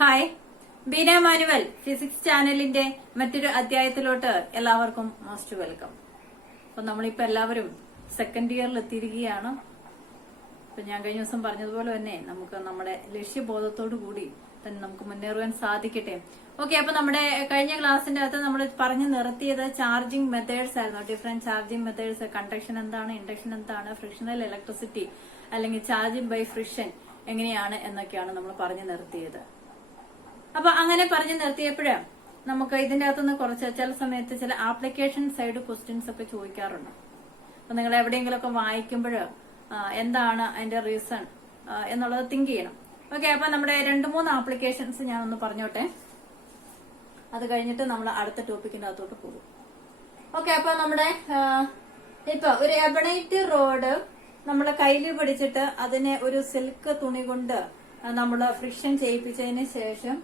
Hi, Beena manual physics ചാനലിന്റെ മറ്റൊരു അധ്യായത്തിലോട്ട് എല്ലാവർക്കും മോസ്റ്റ് വെൽക്കം. അപ്പൊ നമ്മളിപ്പോ എല്ലാവരും സെക്കൻഡ് ഇയറിൽ എത്തിയിരിക്കുകയാണ്. അപ്പൊ ഞാൻ കഴിഞ്ഞ ദിവസം പറഞ്ഞതുപോലെ തന്നെ നമുക്ക് നമ്മുടെ ലക്ഷ്യബോധത്തോടു കൂടി തന്നെ നമുക്ക് മുന്നേറുവാൻ സാധിക്കട്ടെ. ഓക്കെ, അപ്പൊ നമ്മുടെ കഴിഞ്ഞ ക്ലാസ്സിന്റെ അകത്ത് നമ്മൾ പറഞ്ഞു നിർത്തിയത് ചാർജിങ് മെത്തേഡ്സ് ആയിരുന്നു. ഡിഫറെന്റ് ചാർജിങ് മെത്തേഡ്സ്, കണ്ടക്ഷൻ എന്താണ്, ഇൻഡക്ഷൻ എന്താണ്, ഫ്രിക്ഷണൽ ഇലക്ട്രിസിറ്റി അല്ലെങ്കിൽ ചാർജിങ് ബൈ ഫ്രിക്ഷൻ എങ്ങനെയാണ് എന്നൊക്കെയാണ് നമ്മൾ പറഞ്ഞു നിർത്തിയത്. അപ്പൊ അങ്ങനെ പറഞ്ഞു നിർത്തിയപ്പോഴ് നമുക്ക് ഇതിന്റെ അകത്തുനിന്ന് കുറച്ച് ചില സമയത്ത് ചില ആപ്ലിക്കേഷൻ സൈഡ് ക്വസ്റ്റ്യൻസ് ഒക്കെ ചോദിക്കാറുണ്ട്. അപ്പൊ നിങ്ങൾ എവിടെയെങ്കിലുമൊക്കെ വായിക്കുമ്പോൾ എന്താണ് അതിന്റെ റീസൺ എന്നുള്ളത് തിങ്ക് ചെയ്യണം. ഓക്കെ, അപ്പൊ നമ്മുടെ 2-3 ആപ്ലിക്കേഷൻസ് ഞാൻ ഒന്ന് പറഞ്ഞോട്ടെ. അത് കഴിഞ്ഞിട്ട് നമ്മൾ അടുത്ത ടോപ്പിക്കിന്റെ അകത്തോട്ട് പോകും. ഓക്കെ, അപ്പൊ നമ്മുടെ ഇപ്പൊ ഒരു എബണൈറ്റ് റോഡ് നമ്മളെ കയ്യിൽ പിടിച്ചിട്ട് അതിനെ ഒരു സിൽക്ക് തുണി കൊണ്ട് നമ്മൾ ഫ്രിക്ഷൻ ചെയ്യിപ്പിച്ചതിന് ശേഷം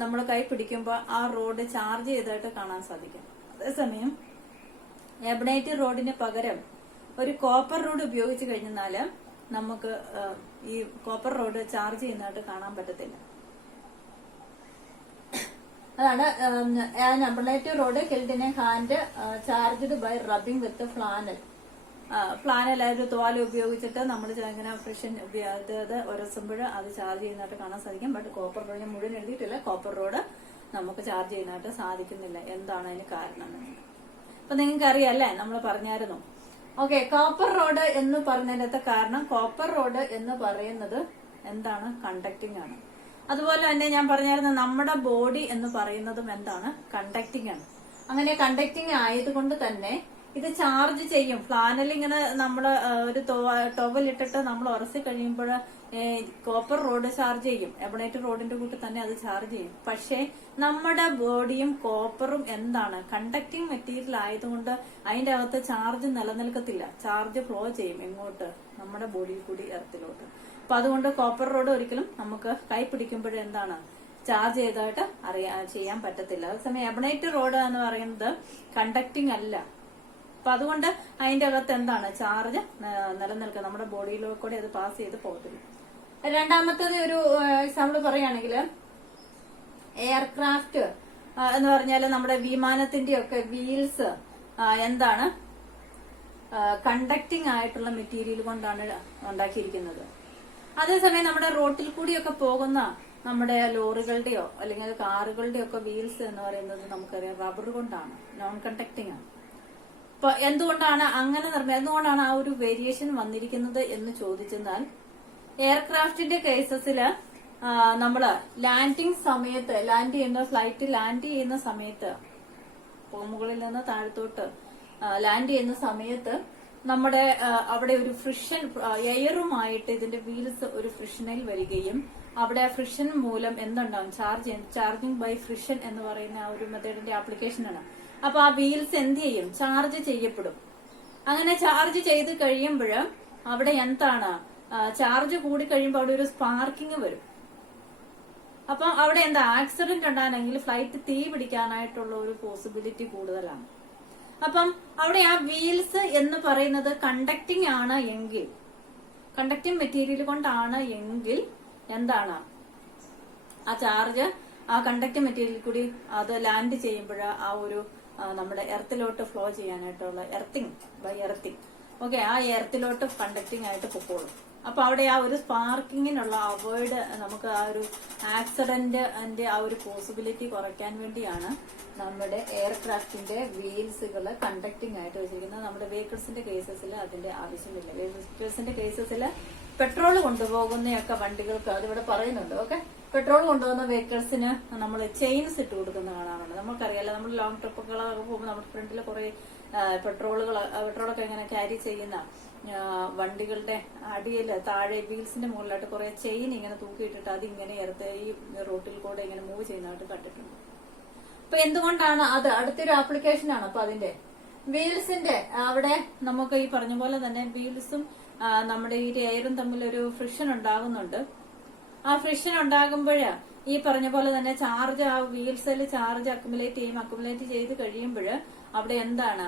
നമ്മൾ കൈ പിടിക്കുമ്പോൾ ആ റോഡ് ചാർജ് ചെയ്തായിട്ട് കാണാൻ സാധിക്കും. അതേസമയം എബണൈറ്റ് റോഡിന് പകരം ഒരു കോപ്പർ റോഡ് ഉപയോഗിച്ച് കഴിഞ്ഞാല് നമുക്ക് ഈ കോപ്പർ റോഡ് ചാർജ് ചെയ്യുന്നതായിട്ട് കാണാൻ പറ്റത്തില്ല. അതാണ് ebonite rod held in a hand charged by rubbing with flannel. Flannel ഒരു തോല ഉപയോഗിച്ചിട്ട് നമ്മൾ ഇങ്ങനെ ഫ്രിക്ഷൻ ഉരസുമ്പോൾ അത് ചാർജ് ചെയ്യുന്നതായിട്ട് കാണാൻ സാധിക്കും. ബട്ട് കോപ്പർ റോഡ് ഞാൻ മുഴുവൻ എഴുതിയിട്ടില്ല. കോപ്പർ റോഡ് നമുക്ക് ചാർജ് ചെയ്യുന്നതായിട്ട് സാധിക്കുന്നില്ല. എന്താണ് അതിന് കാരണം? അപ്പൊ നിങ്ങൾക്ക് അറിയാം അല്ലേ, നമ്മൾ പറഞ്ഞായിരുന്നു. ഓക്കെ, കോപ്പർ റോഡ് എന്ന് പറഞ്ഞതിന്റെ കാരണം കോപ്പർ റോഡ് എന്ന് പറയുന്നത് എന്താണ്? കണ്ടക്ടിങ് ആണ്. അതുപോലെ തന്നെ ഞാൻ പറഞ്ഞായിരുന്നു നമ്മുടെ ബോഡി എന്ന് പറയുന്നതും എന്താണ്? കണ്ടക്ടിങ് ആണ്. അങ്ങനെ കണ്ടക്ടിങ് ആയതുകൊണ്ട് തന്നെ ഇത് ചാർജ് ചെയ്യും. ഫ്ലാനൽ ഇങ്ങനെ നമ്മള് ഒരു ടോവലിട്ടിട്ട് നമ്മൾ ഉരസി കഴിയുമ്പോൾ കോപ്പർ റോഡ് ചാർജ് ചെയ്യും. എബണൈറ്റ് റോഡിന്റെ കൂട്ടി തന്നെ അത് ചാർജ് ചെയ്യും. പക്ഷേ നമ്മുടെ ബോഡിയും കോപ്പറും എന്താണ്? കണ്ടക്ടിങ് മെറ്റീരിയൽ ആയതുകൊണ്ട് അതിന്റെ അകത്ത് ചാർജ് നിലനിൽക്കത്തില്ല. ചാർജ് ഫ്ലോ ചെയ്യും എങ്ങോട്ട്? നമ്മുടെ ബോഡിയിൽ കൂടി എർത്തിലോട്ട്. അപ്പൊ അതുകൊണ്ട് കോപ്പർ റോഡ് ഒരിക്കലും നമുക്ക് കൈ പിടിക്കുമ്പോഴേ എന്താണ്? ചാർജ് ചെയ്തതായിട്ട് ചെയ്യാൻ പറ്റത്തില്ല. അതേസമയം എബണൈറ്റ് റോഡ് എന്ന് പറയുന്നത് കണ്ടക്ടിങ് അല്ല. അപ്പൊ അതുകൊണ്ട് അതിന്റെ അകത്ത് എന്താണ്? ചാർജ് നിലനിൽക്കുക. നമ്മുടെ ബോഡിയിലൂടെ കൂടെ അത് പാസ് ചെയ്ത് പോകത്തില്ല. രണ്ടാമത്തത് ഒരു എക്സാമ്പിൾ പറയുകയാണെങ്കിൽ എയർക്രാഫ്റ്റ് എന്ന് പറഞ്ഞാൽ നമ്മുടെ വിമാനത്തിന്റെ ഒക്കെ വീൽസ് എന്താണ്? കണ്ടക്ടിങ് ആയിട്ടുള്ള മെറ്റീരിയൽ കൊണ്ടാണ് ഉണ്ടാക്കിയിരിക്കുന്നത്. അതേസമയം നമ്മുടെ റോട്ടിൽ കൂടിയൊക്കെ പോകുന്ന നമ്മുടെ ലോറികളുടെയോ അല്ലെങ്കിൽ കാറുകളുടെയോ ഒക്കെ വീൽസ് എന്ന് പറയുന്നത് നമുക്കറിയാം റബ്ബർ കൊണ്ടാണ്, നോൺ കണ്ടക്ടിങ് ആണ്. അപ്പൊ എന്തുകൊണ്ടാണ് അങ്ങനെ എന്തുകൊണ്ടാണ് ആ ഒരു വേരിയേഷൻ വന്നിരിക്കുന്നത് എന്ന് ചോദിച്ചെന്നാൽ എയർക്രാഫ്റ്റിന്റെ കേസസില് നമ്മള് ഫ്ലൈറ്റ് ലാൻഡ് ചെയ്യുന്ന സമയത്ത് മുകളിൽ നിന്ന് താഴത്തോട്ട് ലാൻഡ് ചെയ്യുന്ന സമയത്ത് നമ്മുടെ അവിടെ ഒരു ഫ്രിക്ഷൻ എയറുമായിട്ട് ഇതിന്റെ വീൽസ് ഒരു ഫ്രിക്ഷനിൽ വരികയും അവിടെ ഫ്രിക്ഷൻ മൂലം എന്തുണ്ടാവും? ചാർജിങ് ബൈ ഫ്രിക്ഷൻ എന്ന് പറയുന്ന ആ ഒരു മെത്തേഡിന്റെ ആപ്ലിക്കേഷനാണ്. അപ്പൊ ആ വീൽസ് എന്ത് ചെയ്യും? ചാർജ് ചെയ്യപ്പെടും. അങ്ങനെ ചാർജ് ചെയ്ത് കഴിയുമ്പോൾ അവിടെ എന്താണ്? ചാർജ് കൂടി കഴിയുമ്പോൾ അവിടെ ഒരു സ്പാർക്കിങ് വരും. അപ്പൊ അവിടെ എന്താ? ആക്സിഡന്റ് ഉണ്ടാണെങ്കിൽ ഫ്ലൈറ്റ് തീ പിടിക്കാനായിട്ടുള്ള ഒരു പോസിബിലിറ്റി കൂടുതലാണ്. അപ്പം അവിടെ ആ വീൽസ് എന്ന് പറയുന്നത് കണ്ടക്ടിങ് ആണ് എങ്കിൽ, കണ്ടക്ടിങ് മെറ്റീരിയൽ കൊണ്ടാണ് എങ്കിൽ എന്താണ്? ആ ചാർജ് ആ കണ്ടക്ടിങ് മെറ്റീരിയൽ കൂടി അത് ലാൻഡ് ചെയ്യുമ്പോൾ ആ ഒരു നമ്മുടെ എർത്തിലോട്ട് ഫ്ലോ ചെയ്യാനായിട്ടുള്ള എർത്തിങ് ബൈ എർത്തിങ്. ഓക്കെ, ആ എർത്തിലോട്ട് കണ്ടക്ടിങ് ആയിട്ട് പൊക്കോളും. അപ്പൊ അവിടെ ആ ഒരു സ്പാർക്കിങ്ങിനുള്ള അവോയ്ഡ് നമുക്ക് ആ ഒരു ആക്സിഡന്റിന്റെ ആ ഒരു പോസിബിലിറ്റി കുറയ്ക്കാൻ വേണ്ടിയാണ് നമ്മുടെ എയർക്രാഫ്റ്റിന്റെ വീൽസുകൾ കണ്ടക്ടിങ് ആയിട്ട് വെച്ചിരിക്കുന്നത്. നമ്മുടെ വെഹിക്കിൾസിന്റെ കേസസിൽ അതിന്റെ ആവശ്യമില്ല. വെഹിക്കിൾസിന്റെ കേസസിൽ പെട്രോൾ കൊണ്ടുപോകുന്നയൊക്കെ വണ്ടികൾക്ക് അതിവിടെ പറയുന്നുണ്ട്. ഓക്കെ, പെട്രോൾ കൊണ്ടുപോകുന്ന വെഹിക്കിൾസിന് നമ്മൾ ചെയിൻസ് ഇട്ട് കൊടുക്കുന്ന കാണാറുണ്ട്. നമുക്കറിയാലോ, നമ്മൾ ലോങ് ട്രിപ്പുകളൊക്കെ പോകുമ്പോൾ നമ്മുടെ ഫ്രണ്ടിൽ കുറെ പെട്രോളൊക്കെ ഇങ്ങനെ ക്യാരി ചെയ്യുന്ന വണ്ടികളുടെ അടിയിൽ താഴെ വീൽസിന്റെ മുകളിലായിട്ട് കുറെ ചെയിൻ ഇങ്ങനെ തൂക്കിയിട്ടിട്ട് അതിങ്ങനെ ഈ റോട്ടിൽ കൂടെ ഇങ്ങനെ മൂവ് ചെയ്യുന്നതായിട്ട് കണ്ടിട്ടുണ്ട്. അപ്പൊ എന്തുകൊണ്ടാണ് അത്? അടുത്തൊരു ആപ്ലിക്കേഷൻ ആണ്. അപ്പൊ അതിന്റെ വീൽസിന്റെ അവിടെ നമുക്ക് ഈ പറഞ്ഞ പോലെ തന്നെ വീൽസും നമ്മുടെ ഈ എയറും തമ്മിൽ ഒരു ഫ്രിക്ഷൻ ഉണ്ടാകുന്നുണ്ട്. ആ ഫ്രിക്ഷൻ ഉണ്ടാകുമ്പോൾ ഈ പറഞ്ഞ പോലെ തന്നെ ചാർജ് ആ വീൽസിൽ ചാർജ് അക്യുമുലേറ്റ് ചെയ്ത് കഴിയുമ്പോൾ അവിടെ എന്താണ്?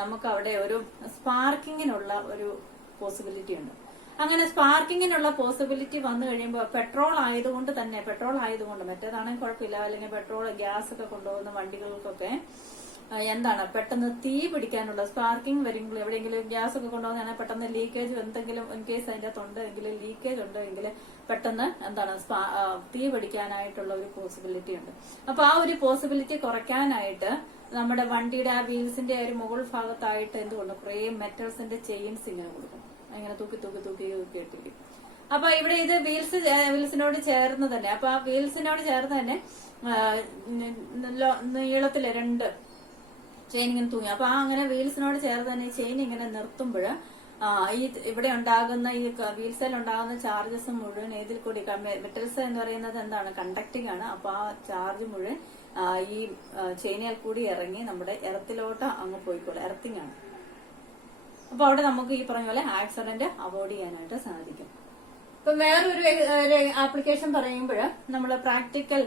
നമുക്ക് അവിടെ ഒരു സ്പാർക്കിങ്ങിനുള്ള ഒരു പോസിബിലിറ്റി ഉണ്ട്. അങ്ങനെ സ്പാർക്കിങ്ങിനുള്ള പോസിബിലിറ്റി വന്നു കഴിയുമ്പോൾ പെട്രോൾ ആയതുകൊണ്ട് മറ്റേതാണെങ്കിൽ കുഴപ്പമില്ല, അല്ലെങ്കിൽ പെട്രോൾ ഗ്യാസ് ഒക്കെ കൊണ്ടുപോകുന്ന വണ്ടികൾക്കൊക്കെ എന്താണ് പെട്ടെന്ന് തീ പിടിക്കാനുള്ള സ്പാർക്കിംഗ് വരുമ്പോൾ എവിടെയെങ്കിലും ഗ്യാസ് ഒക്കെ കൊണ്ടുപോകുന്നതാണെങ്കിൽ പെട്ടെന്ന് ലീക്കേജ് എന്തെങ്കിലും ഇൻ കേസ് അതിന്റെ അകത്ത് ഉണ്ടെങ്കിൽ ലീക്കേജ് ഉണ്ടെങ്കിൽ പെട്ടെന്ന് എന്താണ് തീ പിടിക്കാനായിട്ടുള്ള ഒരു പോസിബിലിറ്റി ഉണ്ട്. അപ്പൊ ആ ഒരു പോസിബിലിറ്റി കുറയ്ക്കാനായിട്ട് നമ്മുടെ വണ്ടിയുടെ ആ വീൽസിന്റെ ഒരു മുകൾ ഭാഗത്തായിട്ട് എന്തുകൊണ്ട് കുറെ മെറ്റൽസിന്റെ ചെയിൻസ് ഇങ്ങനെ കൊടുക്കും, അങ്ങനെ തൂക്കി ഇട്ടിരിക്കും. അപ്പൊ ഇവിടെ ഇത് വീൽസിനോട് ചേർന്ന് തന്നെ, അപ്പൊ ആ വീൽസിനോട് ചേർന്ന് തന്നെ നീളത്തില് 2 ചെയിൻ ഇങ്ങനെ തൂങ്ങി. അപ്പൊ അങ്ങനെ വീൽസിനോട് ചേർന്ന് തന്നെ ചെയിൻ ഇങ്ങനെ നിർത്തുമ്പോൾ ഈ ഇവിടെ ഉണ്ടാകുന്ന ഈ വീൽസിൽ ഉണ്ടാകുന്ന ചാർജസ് മുഴുവൻ ഏതിൽ കൂടി, മെറ്റൽസ് എന്ന് പറയുന്നത് എന്താണ് കണ്ടക്ടിങ് ആണ്. അപ്പൊ ആ ചാർജ് മുഴുവൻ ഈ ചെയിനിൽ കൂടി ഇറങ്ങി നമ്മുടെ എർത്തിലോട്ട് അങ്ങ് പോയിക്കോളും, എർത്തിങ് ആണ്. അപ്പൊ അവിടെ നമുക്ക് ഈ പറഞ്ഞ പോലെ ആക്സിഡന്റ് അവോയ്ഡ് ചെയ്യാനായിട്ട് സാധിക്കും. ഇപ്പൊ വേറൊരു ആപ്ലിക്കേഷൻ പറയുമ്പോൾ നമ്മൾ പ്രാക്ടിക്കൽ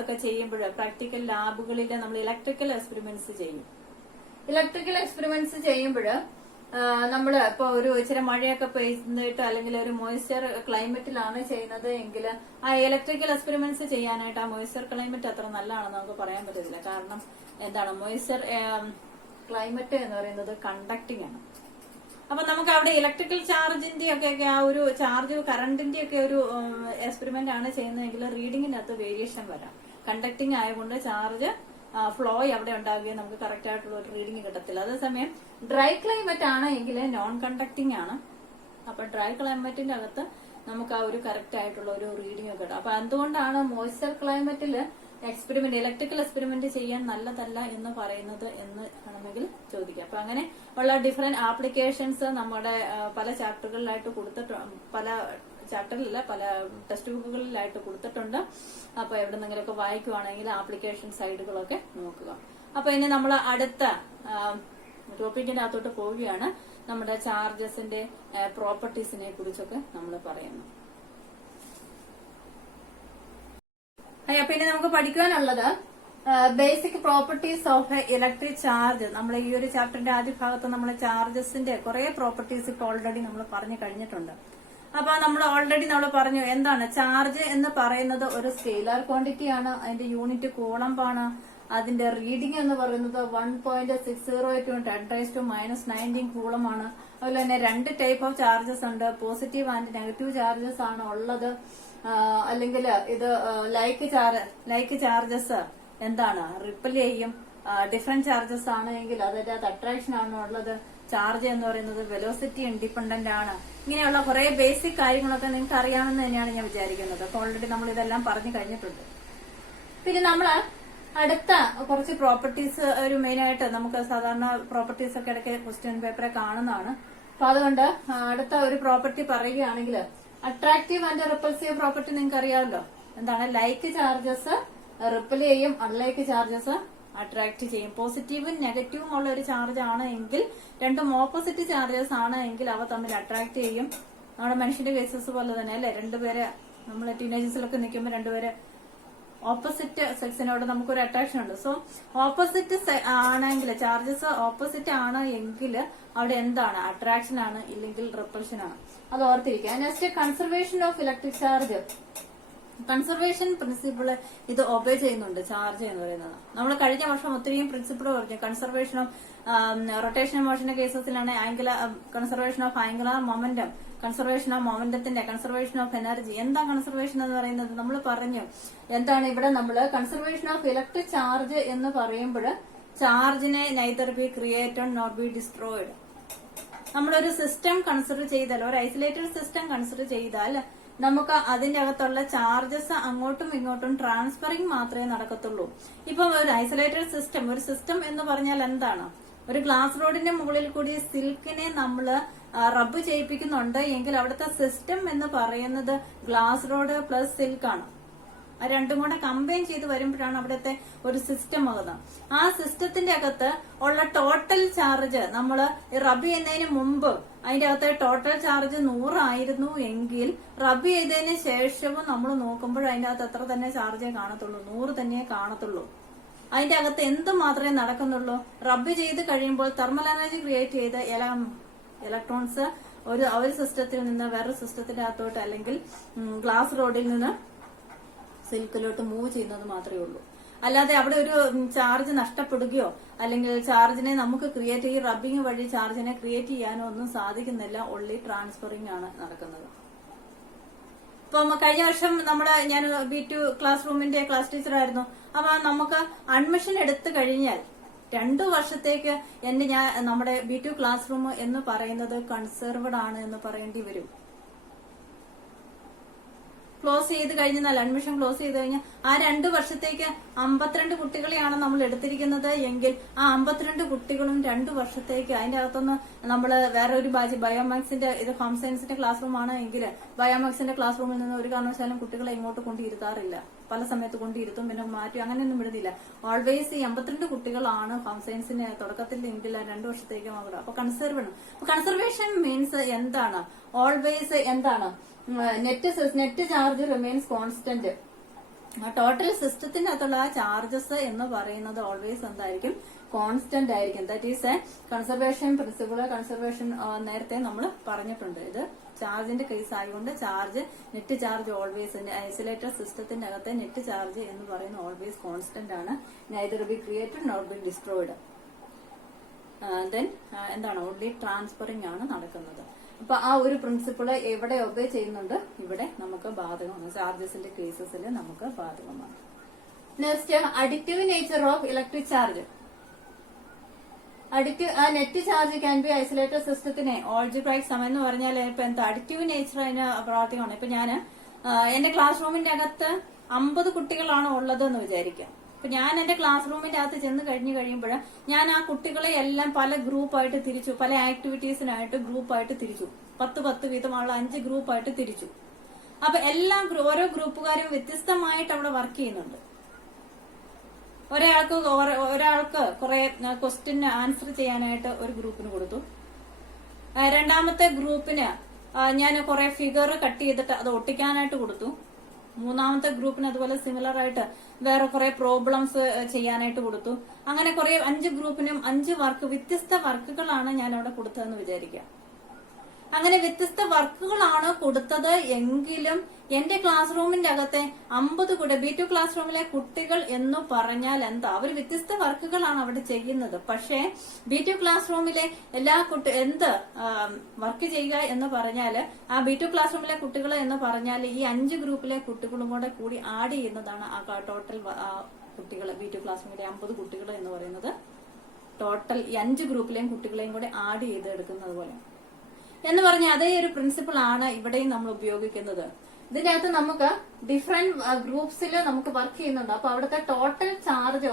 ഒക്കെ ചെയ്യുമ്പോൾ, പ്രാക്ടിക്കൽ ലാബുകളിൽ നമ്മൾ ഇലക്ട്രിക്കൽ എക്സ്പെരിമെന്റ്സ് ചെയ്യും. ഇലക്ട്രിക്കൽ എക്സ്പെരിമെന്റ്സ് ചെയ്യുമ്പോൾ നമ്മൾ ഇപ്പൊ ഒരു ഇച്ചിരി മഴയൊക്കെ പെയ്തിട്ട് അല്ലെങ്കിൽ ഒരു മോയ്സ്ചർ ക്ലൈമറ്റിലാണ് ചെയ്യുന്നത് എങ്കിൽ ആ ഇലക്ട്രിക്കൽ എക്സ്പെരിമെന്റ്സ് ചെയ്യാനായിട്ട് ആ മോയ്സ്ചർ ക്ലൈമറ്റ് അത്ര നല്ലതാണെന്ന് നമുക്ക് പറയാൻ പറ്റത്തില്ല. കാരണം എന്താണ്, മോയ്സ്ചർ ക്ലൈമറ്റ് എന്ന് പറയുന്നത് കണ്ടക്ടിങ് ആണ്. അപ്പൊ നമുക്ക് അവിടെ ഇലക്ട്രിക്കൽ ചാർജിന്റെ ഒക്കെ ആ ഒരു ചാർജ് കറണ്ടിന്റെ ഒക്കെ ഒരു എക്സ്പെരിമെന്റ് ആണ് ചെയ്യുന്നതെങ്കിൽ റീഡിങ്ങിനകത്ത് വേരിയേഷൻ വരാം. കണ്ടക്ടിങ് ആയതുകൊണ്ട് ചാർജ് ഫ്ലോ അവിടെ ഉണ്ടാകുകയും നമുക്ക് കറക്റ്റ് ആയിട്ടുള്ള ഒരു റീഡിങ് കിട്ടത്തില്ല. അതേസമയം ഡ്രൈ ക്ലൈമറ്റ് ആണ് എങ്കിൽ നോൺ കണ്ടക്ടിങ് ആണ്. അപ്പൊ ഡ്രൈ ക്ലൈമറ്റിന്റെ അകത്ത് നമുക്ക് ആ ഒരു കറക്റ്റ് ആയിട്ടുള്ള ഒരു റീഡിങ് കിട്ടും. അപ്പൊ എന്തുകൊണ്ടാണ് മോയ്സ്ചർ ക്ലൈമറ്റില് ഇലക്ട്രിക്കൽ എക്സ്പെരിമെന്റ് ചെയ്യാൻ നല്ലതല്ല എന്ന് പറയുന്നത് എന്ന് വേണമെങ്കിൽ ചോദിക്കാം. അപ്പൊ അങ്ങനെ ഉള്ള ഡിഫറെന്റ് ആപ്ലിക്കേഷൻസ് നമ്മുടെ പല ചാപ്റ്ററുകളിലായിട്ട് പല ടെക്സ്റ്റ് ബുക്കുകളിലായിട്ട് കൊടുത്തിട്ടുണ്ട്. അപ്പൊ എവിടെന്നെങ്കിലൊക്കെ വായിക്കുവാണെങ്കിൽ ആപ്ലിക്കേഷൻ സൈഡുകളൊക്കെ നോക്കുക. അപ്പൊ ഇനി നമ്മൾ അടുത്ത ടോപ്പിക്കിന്റെ അകത്തോട്ട് പോവുകയാണ്. നമ്മുടെ ചാർജസിന്റെ പ്രോപ്പർട്ടീസിനെ കുറിച്ചൊക്കെ നമ്മൾ പറയുന്നു. അപ്പൊ ഇനി നമുക്ക് പഠിക്കാനുള്ളത് basic properties of electric charge. നമ്മൾ ഈ ഒരു ചാപ്റ്ററിന്റെ ആദ്യ ഭാഗത്ത് നമ്മൾ ചാർജസിന്റെ കുറെ പ്രോപ്പർട്ടീസ് ഇപ്പൊ ഓൾറെഡി നമ്മൾ പറഞ്ഞു കഴിഞ്ഞിട്ടുണ്ട്. അപ്പൊ നമ്മൾ ഓൾറെഡി പറഞ്ഞു എന്താണ് ചാർജ് എന്ന് പറയുന്നത് ഒരു സ്കെയിലർ ക്വാണ്ടിറ്റി ആണ്. അതിന്റെ യൂണിറ്റ് കൂളംബ് ആണ്. അതിന്റെ റീഡിംഗ് എന്ന് പറയുന്നത് 1.608 × 10⁻⁹ കൂളം ആണ്. അതുപോലെ തന്നെ 2 ടൈപ്പ് ഓഫ് ചാർജസ് ഉണ്ട്. പോസിറ്റീവ് ആൻഡ് നെഗറ്റീവ് ചാർജസ് ആണ് ഉള്ളത്. അല്ലെങ്കിൽ ഇത് ലൈക്ക് ചാർജസ് എന്താണ് റിപ്പൽ ചെയ്യും. ഡിഫറെന്റ് ചാർജസ് ആണെങ്കിൽ അതിന്റെ അട്രാക്ഷൻ ആണ് ഉള്ളത്. ചാർജ് എന്ന് പറയുന്നത് വെലോസിറ്റി ഇൻഡിപെൻഡന്റ് ആണ്. ഇങ്ങനെയുള്ള കുറെ ബേസിക് കാര്യങ്ങളൊക്കെ നിങ്ങൾക്ക് അറിയാമെന്ന് തന്നെയാണ് ഞാൻ വിചാരിക്കുന്നത്. അപ്പൊ ഓൾറെഡി നമ്മൾ ഇതെല്ലാം പറഞ്ഞു കഴിഞ്ഞിട്ടുണ്ട്. പിന്നെ നമ്മൾ അടുത്ത കുറച്ച് പ്രോപ്പർട്ടീസ് ഒരു മെയിൻ ആയിട്ട് നമുക്ക് സാധാരണ പ്രോപ്പർട്ടീസ് ഒക്കെ ഇടയ്ക്ക് ക്വസ്റ്റ്യൻ പേപ്പറെ കാണുന്നതാണ്. അപ്പൊ അതുകൊണ്ട് അടുത്ത ഒരു പ്രോപ്പർട്ടി പറയുകയാണെങ്കിൽ അട്രാക്റ്റീവ് ആൻഡ് റിപ്പൾസീവ് പ്രോപ്പർട്ടി നിങ്ങൾക്ക് അറിയാമല്ലോ. എന്താണ് ലൈക്ക് ചാർജസ് റിപ്പൽ ചെയ്യും, അൺലൈക്ക് ചാർജസ് അട്രാക്ട് ചെയ്യും. പോസിറ്റീവും നെഗറ്റീവും ഉള്ള ഒരു ചാർജ് ആണ് എങ്കിൽ, രണ്ടും ഓപ്പോസിറ്റ് ചാർജസ് ആണ് എങ്കിൽ അവ തമ്മിൽ അട്രാക്ട് ചെയ്യും. നമ്മുടെ മനുഷ്യന്റെ കേസസ് പോലെ തന്നെ അല്ലെ, രണ്ടുപേരെ നമ്മൾ ടീനേജേഴ്സിലൊക്കെ നിൽക്കുമ്പോൾ രണ്ടുപേരെ ഓപ്പോസിറ്റ് സെക്സിനോട് നമുക്കൊരു അട്രാക്ഷൻ ഉണ്ട്. സോ ഓപ്പോസിറ്റ് ആണെങ്കിൽ, ചാർജസ് ഓപ്പോസിറ്റ് ആണ് എങ്കിൽ അവിടെ എന്താണ് അട്രാക്ഷൻ ആണ്, ഇല്ലെങ്കിൽ റിപ്പൾഷൻ ആണ്. അത് ഓർത്തിരിക്കുക. Next conservation of electric charge. Conservation principle ഇത് ഒബേ ചെയ്യുന്നുണ്ട്. ചാർജ് എന്ന് പറയുന്നത് നമ്മൾ കഴിഞ്ഞ വർഷം ഒത്തിരിയും പ്രിൻസിപ്പിൾ പറഞ്ഞു. കൺസർവേഷൻ ഓഫ് റൊട്ടേഷൻ മോഷന്റെ കേസസിലാണ് conservation of angular momentum, conservation of മൊമെന്റത്തിന്റെ, കൺസർവേഷൻ ഓഫ് എനർജി. എന്താ കൺസർവേഷൻ എന്ന് പറയുന്നത് നമ്മൾ പറഞ്ഞു. എന്താണ് ഇവിടെ നമ്മൾ കൺസർവേഷൻ ഓഫ് ഇലക്ട്രിക് ചാർജ് എന്ന് പറയുമ്പോൾ ചാർജിനെ neither be created nor B destroyed. നമ്മളൊരു സിസ്റ്റം കൺസിഡർ ചെയ്താൽ, ഒരു ഐസൊലേറ്റഡ് സിസ്റ്റം കൺസിഡർ ചെയ്താൽ നമുക്ക് അതിന്റെ അകത്തുള്ള ചാർജസ് അങ്ങോട്ടും ഇങ്ങോട്ടും ട്രാൻസ്ഫറിങ് മാത്രമേ നടക്കത്തുള്ളൂ. ഇപ്പൊ ഒരു ഐസൊലേറ്റഡ് സിസ്റ്റം, ഒരു സിസ്റ്റം എന്ന് പറഞ്ഞാൽ എന്താണ്, ഒരു ഗ്ലാസ് റോഡിന്റെ മുകളിൽ കൂടി സിൽക്കിനെ നമ്മൾ റബ്ബ് ചെയ്യിപ്പിക്കുന്നുണ്ട് എങ്കിൽ അവിടുത്തെ സിസ്റ്റം എന്ന് പറയുന്നത് ഗ്ലാസ് റോഡ് പ്ലസ് സിൽക്കാണ്. ആ രണ്ടും കൂടെ കമ്പൈൻ ചെയ്ത് വരുമ്പോഴാണ് അവിടുത്തെ ഒരു സിസ്റ്റം ആകുന്നത്. ആ സിസ്റ്റത്തിന്റെ അകത്ത് ഉള്ള ടോട്ടൽ ചാർജ് നമ്മൾ റബ്ബ് ചെയ്യുന്നതിന് മുമ്പ് അതിന്റെ അകത്ത് ടോട്ടൽ ചാർജ് 100 ആയിരുന്നു എങ്കിൽ റബ്ബ് ചെയ്തതിന് ശേഷവും നമ്മൾ നോക്കുമ്പോൾ അതിന്റെ അകത്ത് എത്ര തന്നെ ചാർജേ കാണത്തുള്ളൂ, 100 തന്നെ കാണത്തുള്ളൂ. അതിന്റെ അകത്ത് എന്ത് മാത്രമേ നടക്കുന്നുള്ളൂ, റബ്ബ് ചെയ്ത് കഴിയുമ്പോൾ തെർമൽ എനർജി ക്രിയേറ്റ് ചെയ്ത് ഇലക്ട്രോൺസ് ഒരു സിസ്റ്റത്തിൽ നിന്ന് വേറൊരു സിസ്റ്റത്തിന്റെ അകത്തോട്ട് അല്ലെങ്കിൽ ഗ്ലാസ് റോഡിൽ നിന്ന് സിൽക്കിലോട്ട് മൂവ് ചെയ്യുന്നത് മാത്രമേ ഉള്ളൂ. അല്ലാതെ അവിടെ ഒരു ചാർജ് നഷ്ടപ്പെടുകയോ അല്ലെങ്കിൽ ചാർജിനെ നമുക്ക് ഈ റബ്ബിംഗ് വഴി ചാർജിനെ ക്രിയേറ്റ് ചെയ്യാനോ ഒന്നും സാധിക്കുന്നില്ല. ഓൺലി ട്രാൻസ്ഫറിംഗ് ആണ് നടക്കുന്നത്. ഇപ്പം കഴിഞ്ഞ വർഷം ഞാൻ B2 ക്ലാസ് റൂമിന്റെ ക്ലാസ് ടീച്ചറായിരുന്നു. അപ്പൊ നമുക്ക് അഡ്മിഷൻ എടുത്തു കഴിഞ്ഞാൽ 2 വർഷത്തേക്ക് നമ്മുടെ B2 ക്ലാസ് റൂം എന്ന് പറയുന്നത് കൺസർവ്ഡ് ആണ് എന്ന് പറയേണ്ടി വരും. ക്ലോസ് ചെയ്ത് കഴിഞ്ഞാൽ അഡ്മിഷൻ ക്ലോസ് ചെയ്ത് കഴിഞ്ഞാൽ ആ 2 വർഷത്തേക്ക് 52 കുട്ടികളെയാണ് നമ്മൾ എടുത്തിരിക്കുന്നത് എങ്കിൽ ആ 52 കുട്ടികളും 2 വർഷത്തേക്ക് അതിന്റെ അകത്തുനിന്ന് നമ്മൾ വേറെ ഒരു ബാച്ച് ബയോമാക്സിന്റെ ഇത് ഹോം സയൻസിന്റെ ക്ലാസ് റൂം ആണ് എങ്കിൽ ബയോമാക്സിന്റെ ക്ലാസ് റൂമിൽ നിന്ന് ഒരു കാരണവശാലും കുട്ടികളെ ഇങ്ങോട്ട് കൊണ്ടിരുത്താറില്ല. പല സമയത്ത് കൊണ്ടിരുത്തും, പിന്നെ മാറ്റി അങ്ങനെയൊന്നും വിടുന്നില്ല. ഓൾവേസ് ഈ 52 കുട്ടികളാണ് ഹോം സയൻസിന് തുടക്കത്തിൽ എങ്കിൽ 2 വർഷത്തേക്ക് അവിടെ. അപ്പൊ കൺസർവേഷൻ മീൻസ് എന്താണ്? ഓൾവേസ് എന്താണ്? Net charge remains constant. Total സിസ്റ്റത്തിനകത്തുള്ള ചാർജസ് എന്ന് പറയുന്നത് ഓൾവേസ് എന്തായിരിക്കും? കോൺസ്റ്റന്റ് ആയിരിക്കും. That is a conservation principle. Conservation നേരത്തെ നമ്മൾ പറഞ്ഞിട്ടുണ്ട്. ഇത് ചാർജിന്റെ കേസ് ആയതുകൊണ്ട് നെറ്റ് ചാർജ് ഓൾവേസ് ഐസൊലേറ്റഡ് സിസ്റ്റത്തിന്റെ അകത്തെ നെറ്റ് ചാർജ് എന്ന് പറയുന്നത് ഓൾവേസ് കോൺസ്റ്റന്റ് ആണ്. Neither be created nor B destroyed. Then എന്താണ്? ഓൺലി ട്രാൻസ്ഫറിംഗ് ആണ് നടക്കുന്നത്. അപ്പൊ ആ ഒരു പ്രിൻസിപ്പിൾ എവിടെ ഒബേ ചെയ്യുന്നുണ്ട്? ഇവിടെ നമുക്ക് ബാധകമാണ്. ചാർജസിന്റെ കേസസിൽ നമുക്ക് ബാധകമാണ്. നെക്സ്റ്റ്, അഡിക്റ്റീവ് nature of electric charge. Net charge can be isolated സിസ്റ്റത്തിനെ ഓൾജിബ്രൈക് സം എന്ന് പറഞ്ഞാൽ ഇപ്പൊ എന്താ അഡിക്റ്റീവ് നേച്ചർ അതിന് പ്രവർത്തിക്കണം. ഇപ്പൊ ഞാൻ എന്റെ ക്ലാസ് റൂമിന്റെ അകത്ത് 50 കുട്ടികളാണ് ഉള്ളത് എന്ന് വിചാരിക്കാം. അപ്പൊ ഞാൻ എന്റെ ക്ലാസ് റൂമിന്റെ അകത്ത് ചെന്ന് കഴിയുമ്പോൾ ഞാൻ ആ കുട്ടികളെ എല്ലാം പല ഗ്രൂപ്പായിട്ട് തിരിച്ചു, പല ആക്ടിവിറ്റീസിനായിട്ട് ഗ്രൂപ്പായിട്ട് തിരിച്ചു. 10 വീതമുള്ള 5 ഗ്രൂപ്പായിട്ട് തിരിച്ചു. അപ്പൊ ഓരോ ഗ്രൂപ്പുകാരും വ്യത്യസ്തമായിട്ട് അവിടെ വർക്ക് ചെയ്യുന്നുണ്ട്. ഒരാൾക്ക് കുറെ ക്വസ്റ്റ്യൻ ആൻസർ ചെയ്യാനായിട്ട് ഒരു ഗ്രൂപ്പിന് കൊടുത്തു. രണ്ടാമത്തെ ഗ്രൂപ്പിന് ഞാൻ കുറെ ഫിഗർ കട്ട് ചെയ്തിട്ട് അത് ഒട്ടിക്കാനായിട്ട് കൊടുത്തു. മൂന്നാമത്തെ ഗ്രൂപ്പിന് അതുപോലെ സിമിലർ ആയിട്ട് വേറെ കുറെ പ്രോബ്ലംസ് ചെയ്യാനായിട്ട് കൊടുത്തു. അങ്ങനെ കുറെ 5 ഗ്രൂപ്പിനും 5 വ്യത്യസ്ത വർക്കുകളാണ് ഞാൻ അവിടെ കൊടുത്തതെന്ന് വിചാരിക്കാം. അങ്ങനെ വ്യത്യസ്ത വർക്കുകളാണ് കൊടുത്തത് എങ്കിലും എന്റെ ക്ലാസ് റൂമിന്റെ അകത്തെ 50 B2 ക്ലാസ് റൂമിലെ കുട്ടികൾ എന്ന് പറഞ്ഞാൽ എന്താ? അവർ വ്യത്യസ്ത വർക്കുകളാണ് അവിടെ ചെയ്യുന്നത്. പക്ഷേ B2 ക്ലാസ് റൂമിലെ എല്ലാ വർക്ക് ചെയ്യുക എന്ന് പറഞ്ഞാല് ആ B2 ക്ലാസ് റൂമിലെ കുട്ടികൾ എന്ന് പറഞ്ഞാൽ ഈ 5 ഗ്രൂപ്പിലെ കുട്ടികളും കൂടി ആഡ് ചെയ്യുന്നതാണ് ആ ടോട്ടൽ കുട്ടികൾ. B2 ക്ലാസ് റൂമിലെ 50 കുട്ടികൾ എന്ന് പറയുന്നത് ടോട്ടൽ ഈ 5 ഗ്രൂപ്പിലെയും കുട്ടികളെയും കൂടെ ആഡ് ചെയ്ത് എടുക്കുന്നത് പോലെ എന്ന് പറഞ്ഞ അതേ ഒരു പ്രിൻസിപ്പിൾ ആണ് ഇവിടെയും നമ്മൾ ഉപയോഗിക്കുന്നത്. ഇതിന്റെ അകത്ത് നമുക്ക് ഡിഫറെന്റ് ഗ്രൂപ്പ്സിൽ നമുക്ക് വർക്ക് ചെയ്യുന്നുണ്ട്. അപ്പൊ അവിടുത്തെ ടോട്ടൽ ചാർജ്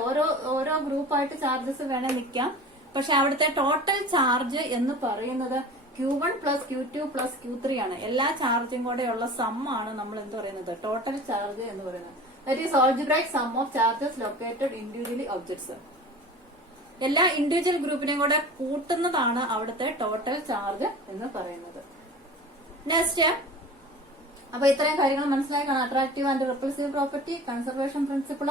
ഓരോ ഗ്രൂപ്പായിട്ട് ചാർജസ് വേണേ നിൽക്കാം. പക്ഷെ അവിടുത്തെ ടോട്ടൽ ചാർജ് എന്ന് പറയുന്നത് Q1 plus Q2 plus Q3 ആണ്. എല്ലാ ചാർജും കൂടെയുള്ള സം ആണ് നമ്മൾ എന്ത് പറയുന്നത്? ടോട്ടൽ ചാർജ് എന്ന് പറയുന്നത്. That is algebraic sum of charges located individually objects. എല്ലാ ഇൻഡിവിജ്വൽ ഗ്രൂപ്പിനെയും കൂടെ കൂട്ടുന്നതാണ് അവിടുത്തെ ടോട്ടൽ ചാർജ് എന്ന് പറയുന്നത്. നെക്സ്റ്റ്, അപ്പൊ ഇത്രയും കാര്യങ്ങൾ മനസ്സിലായി കാണാം. Attractive and repulsive property, conservation principle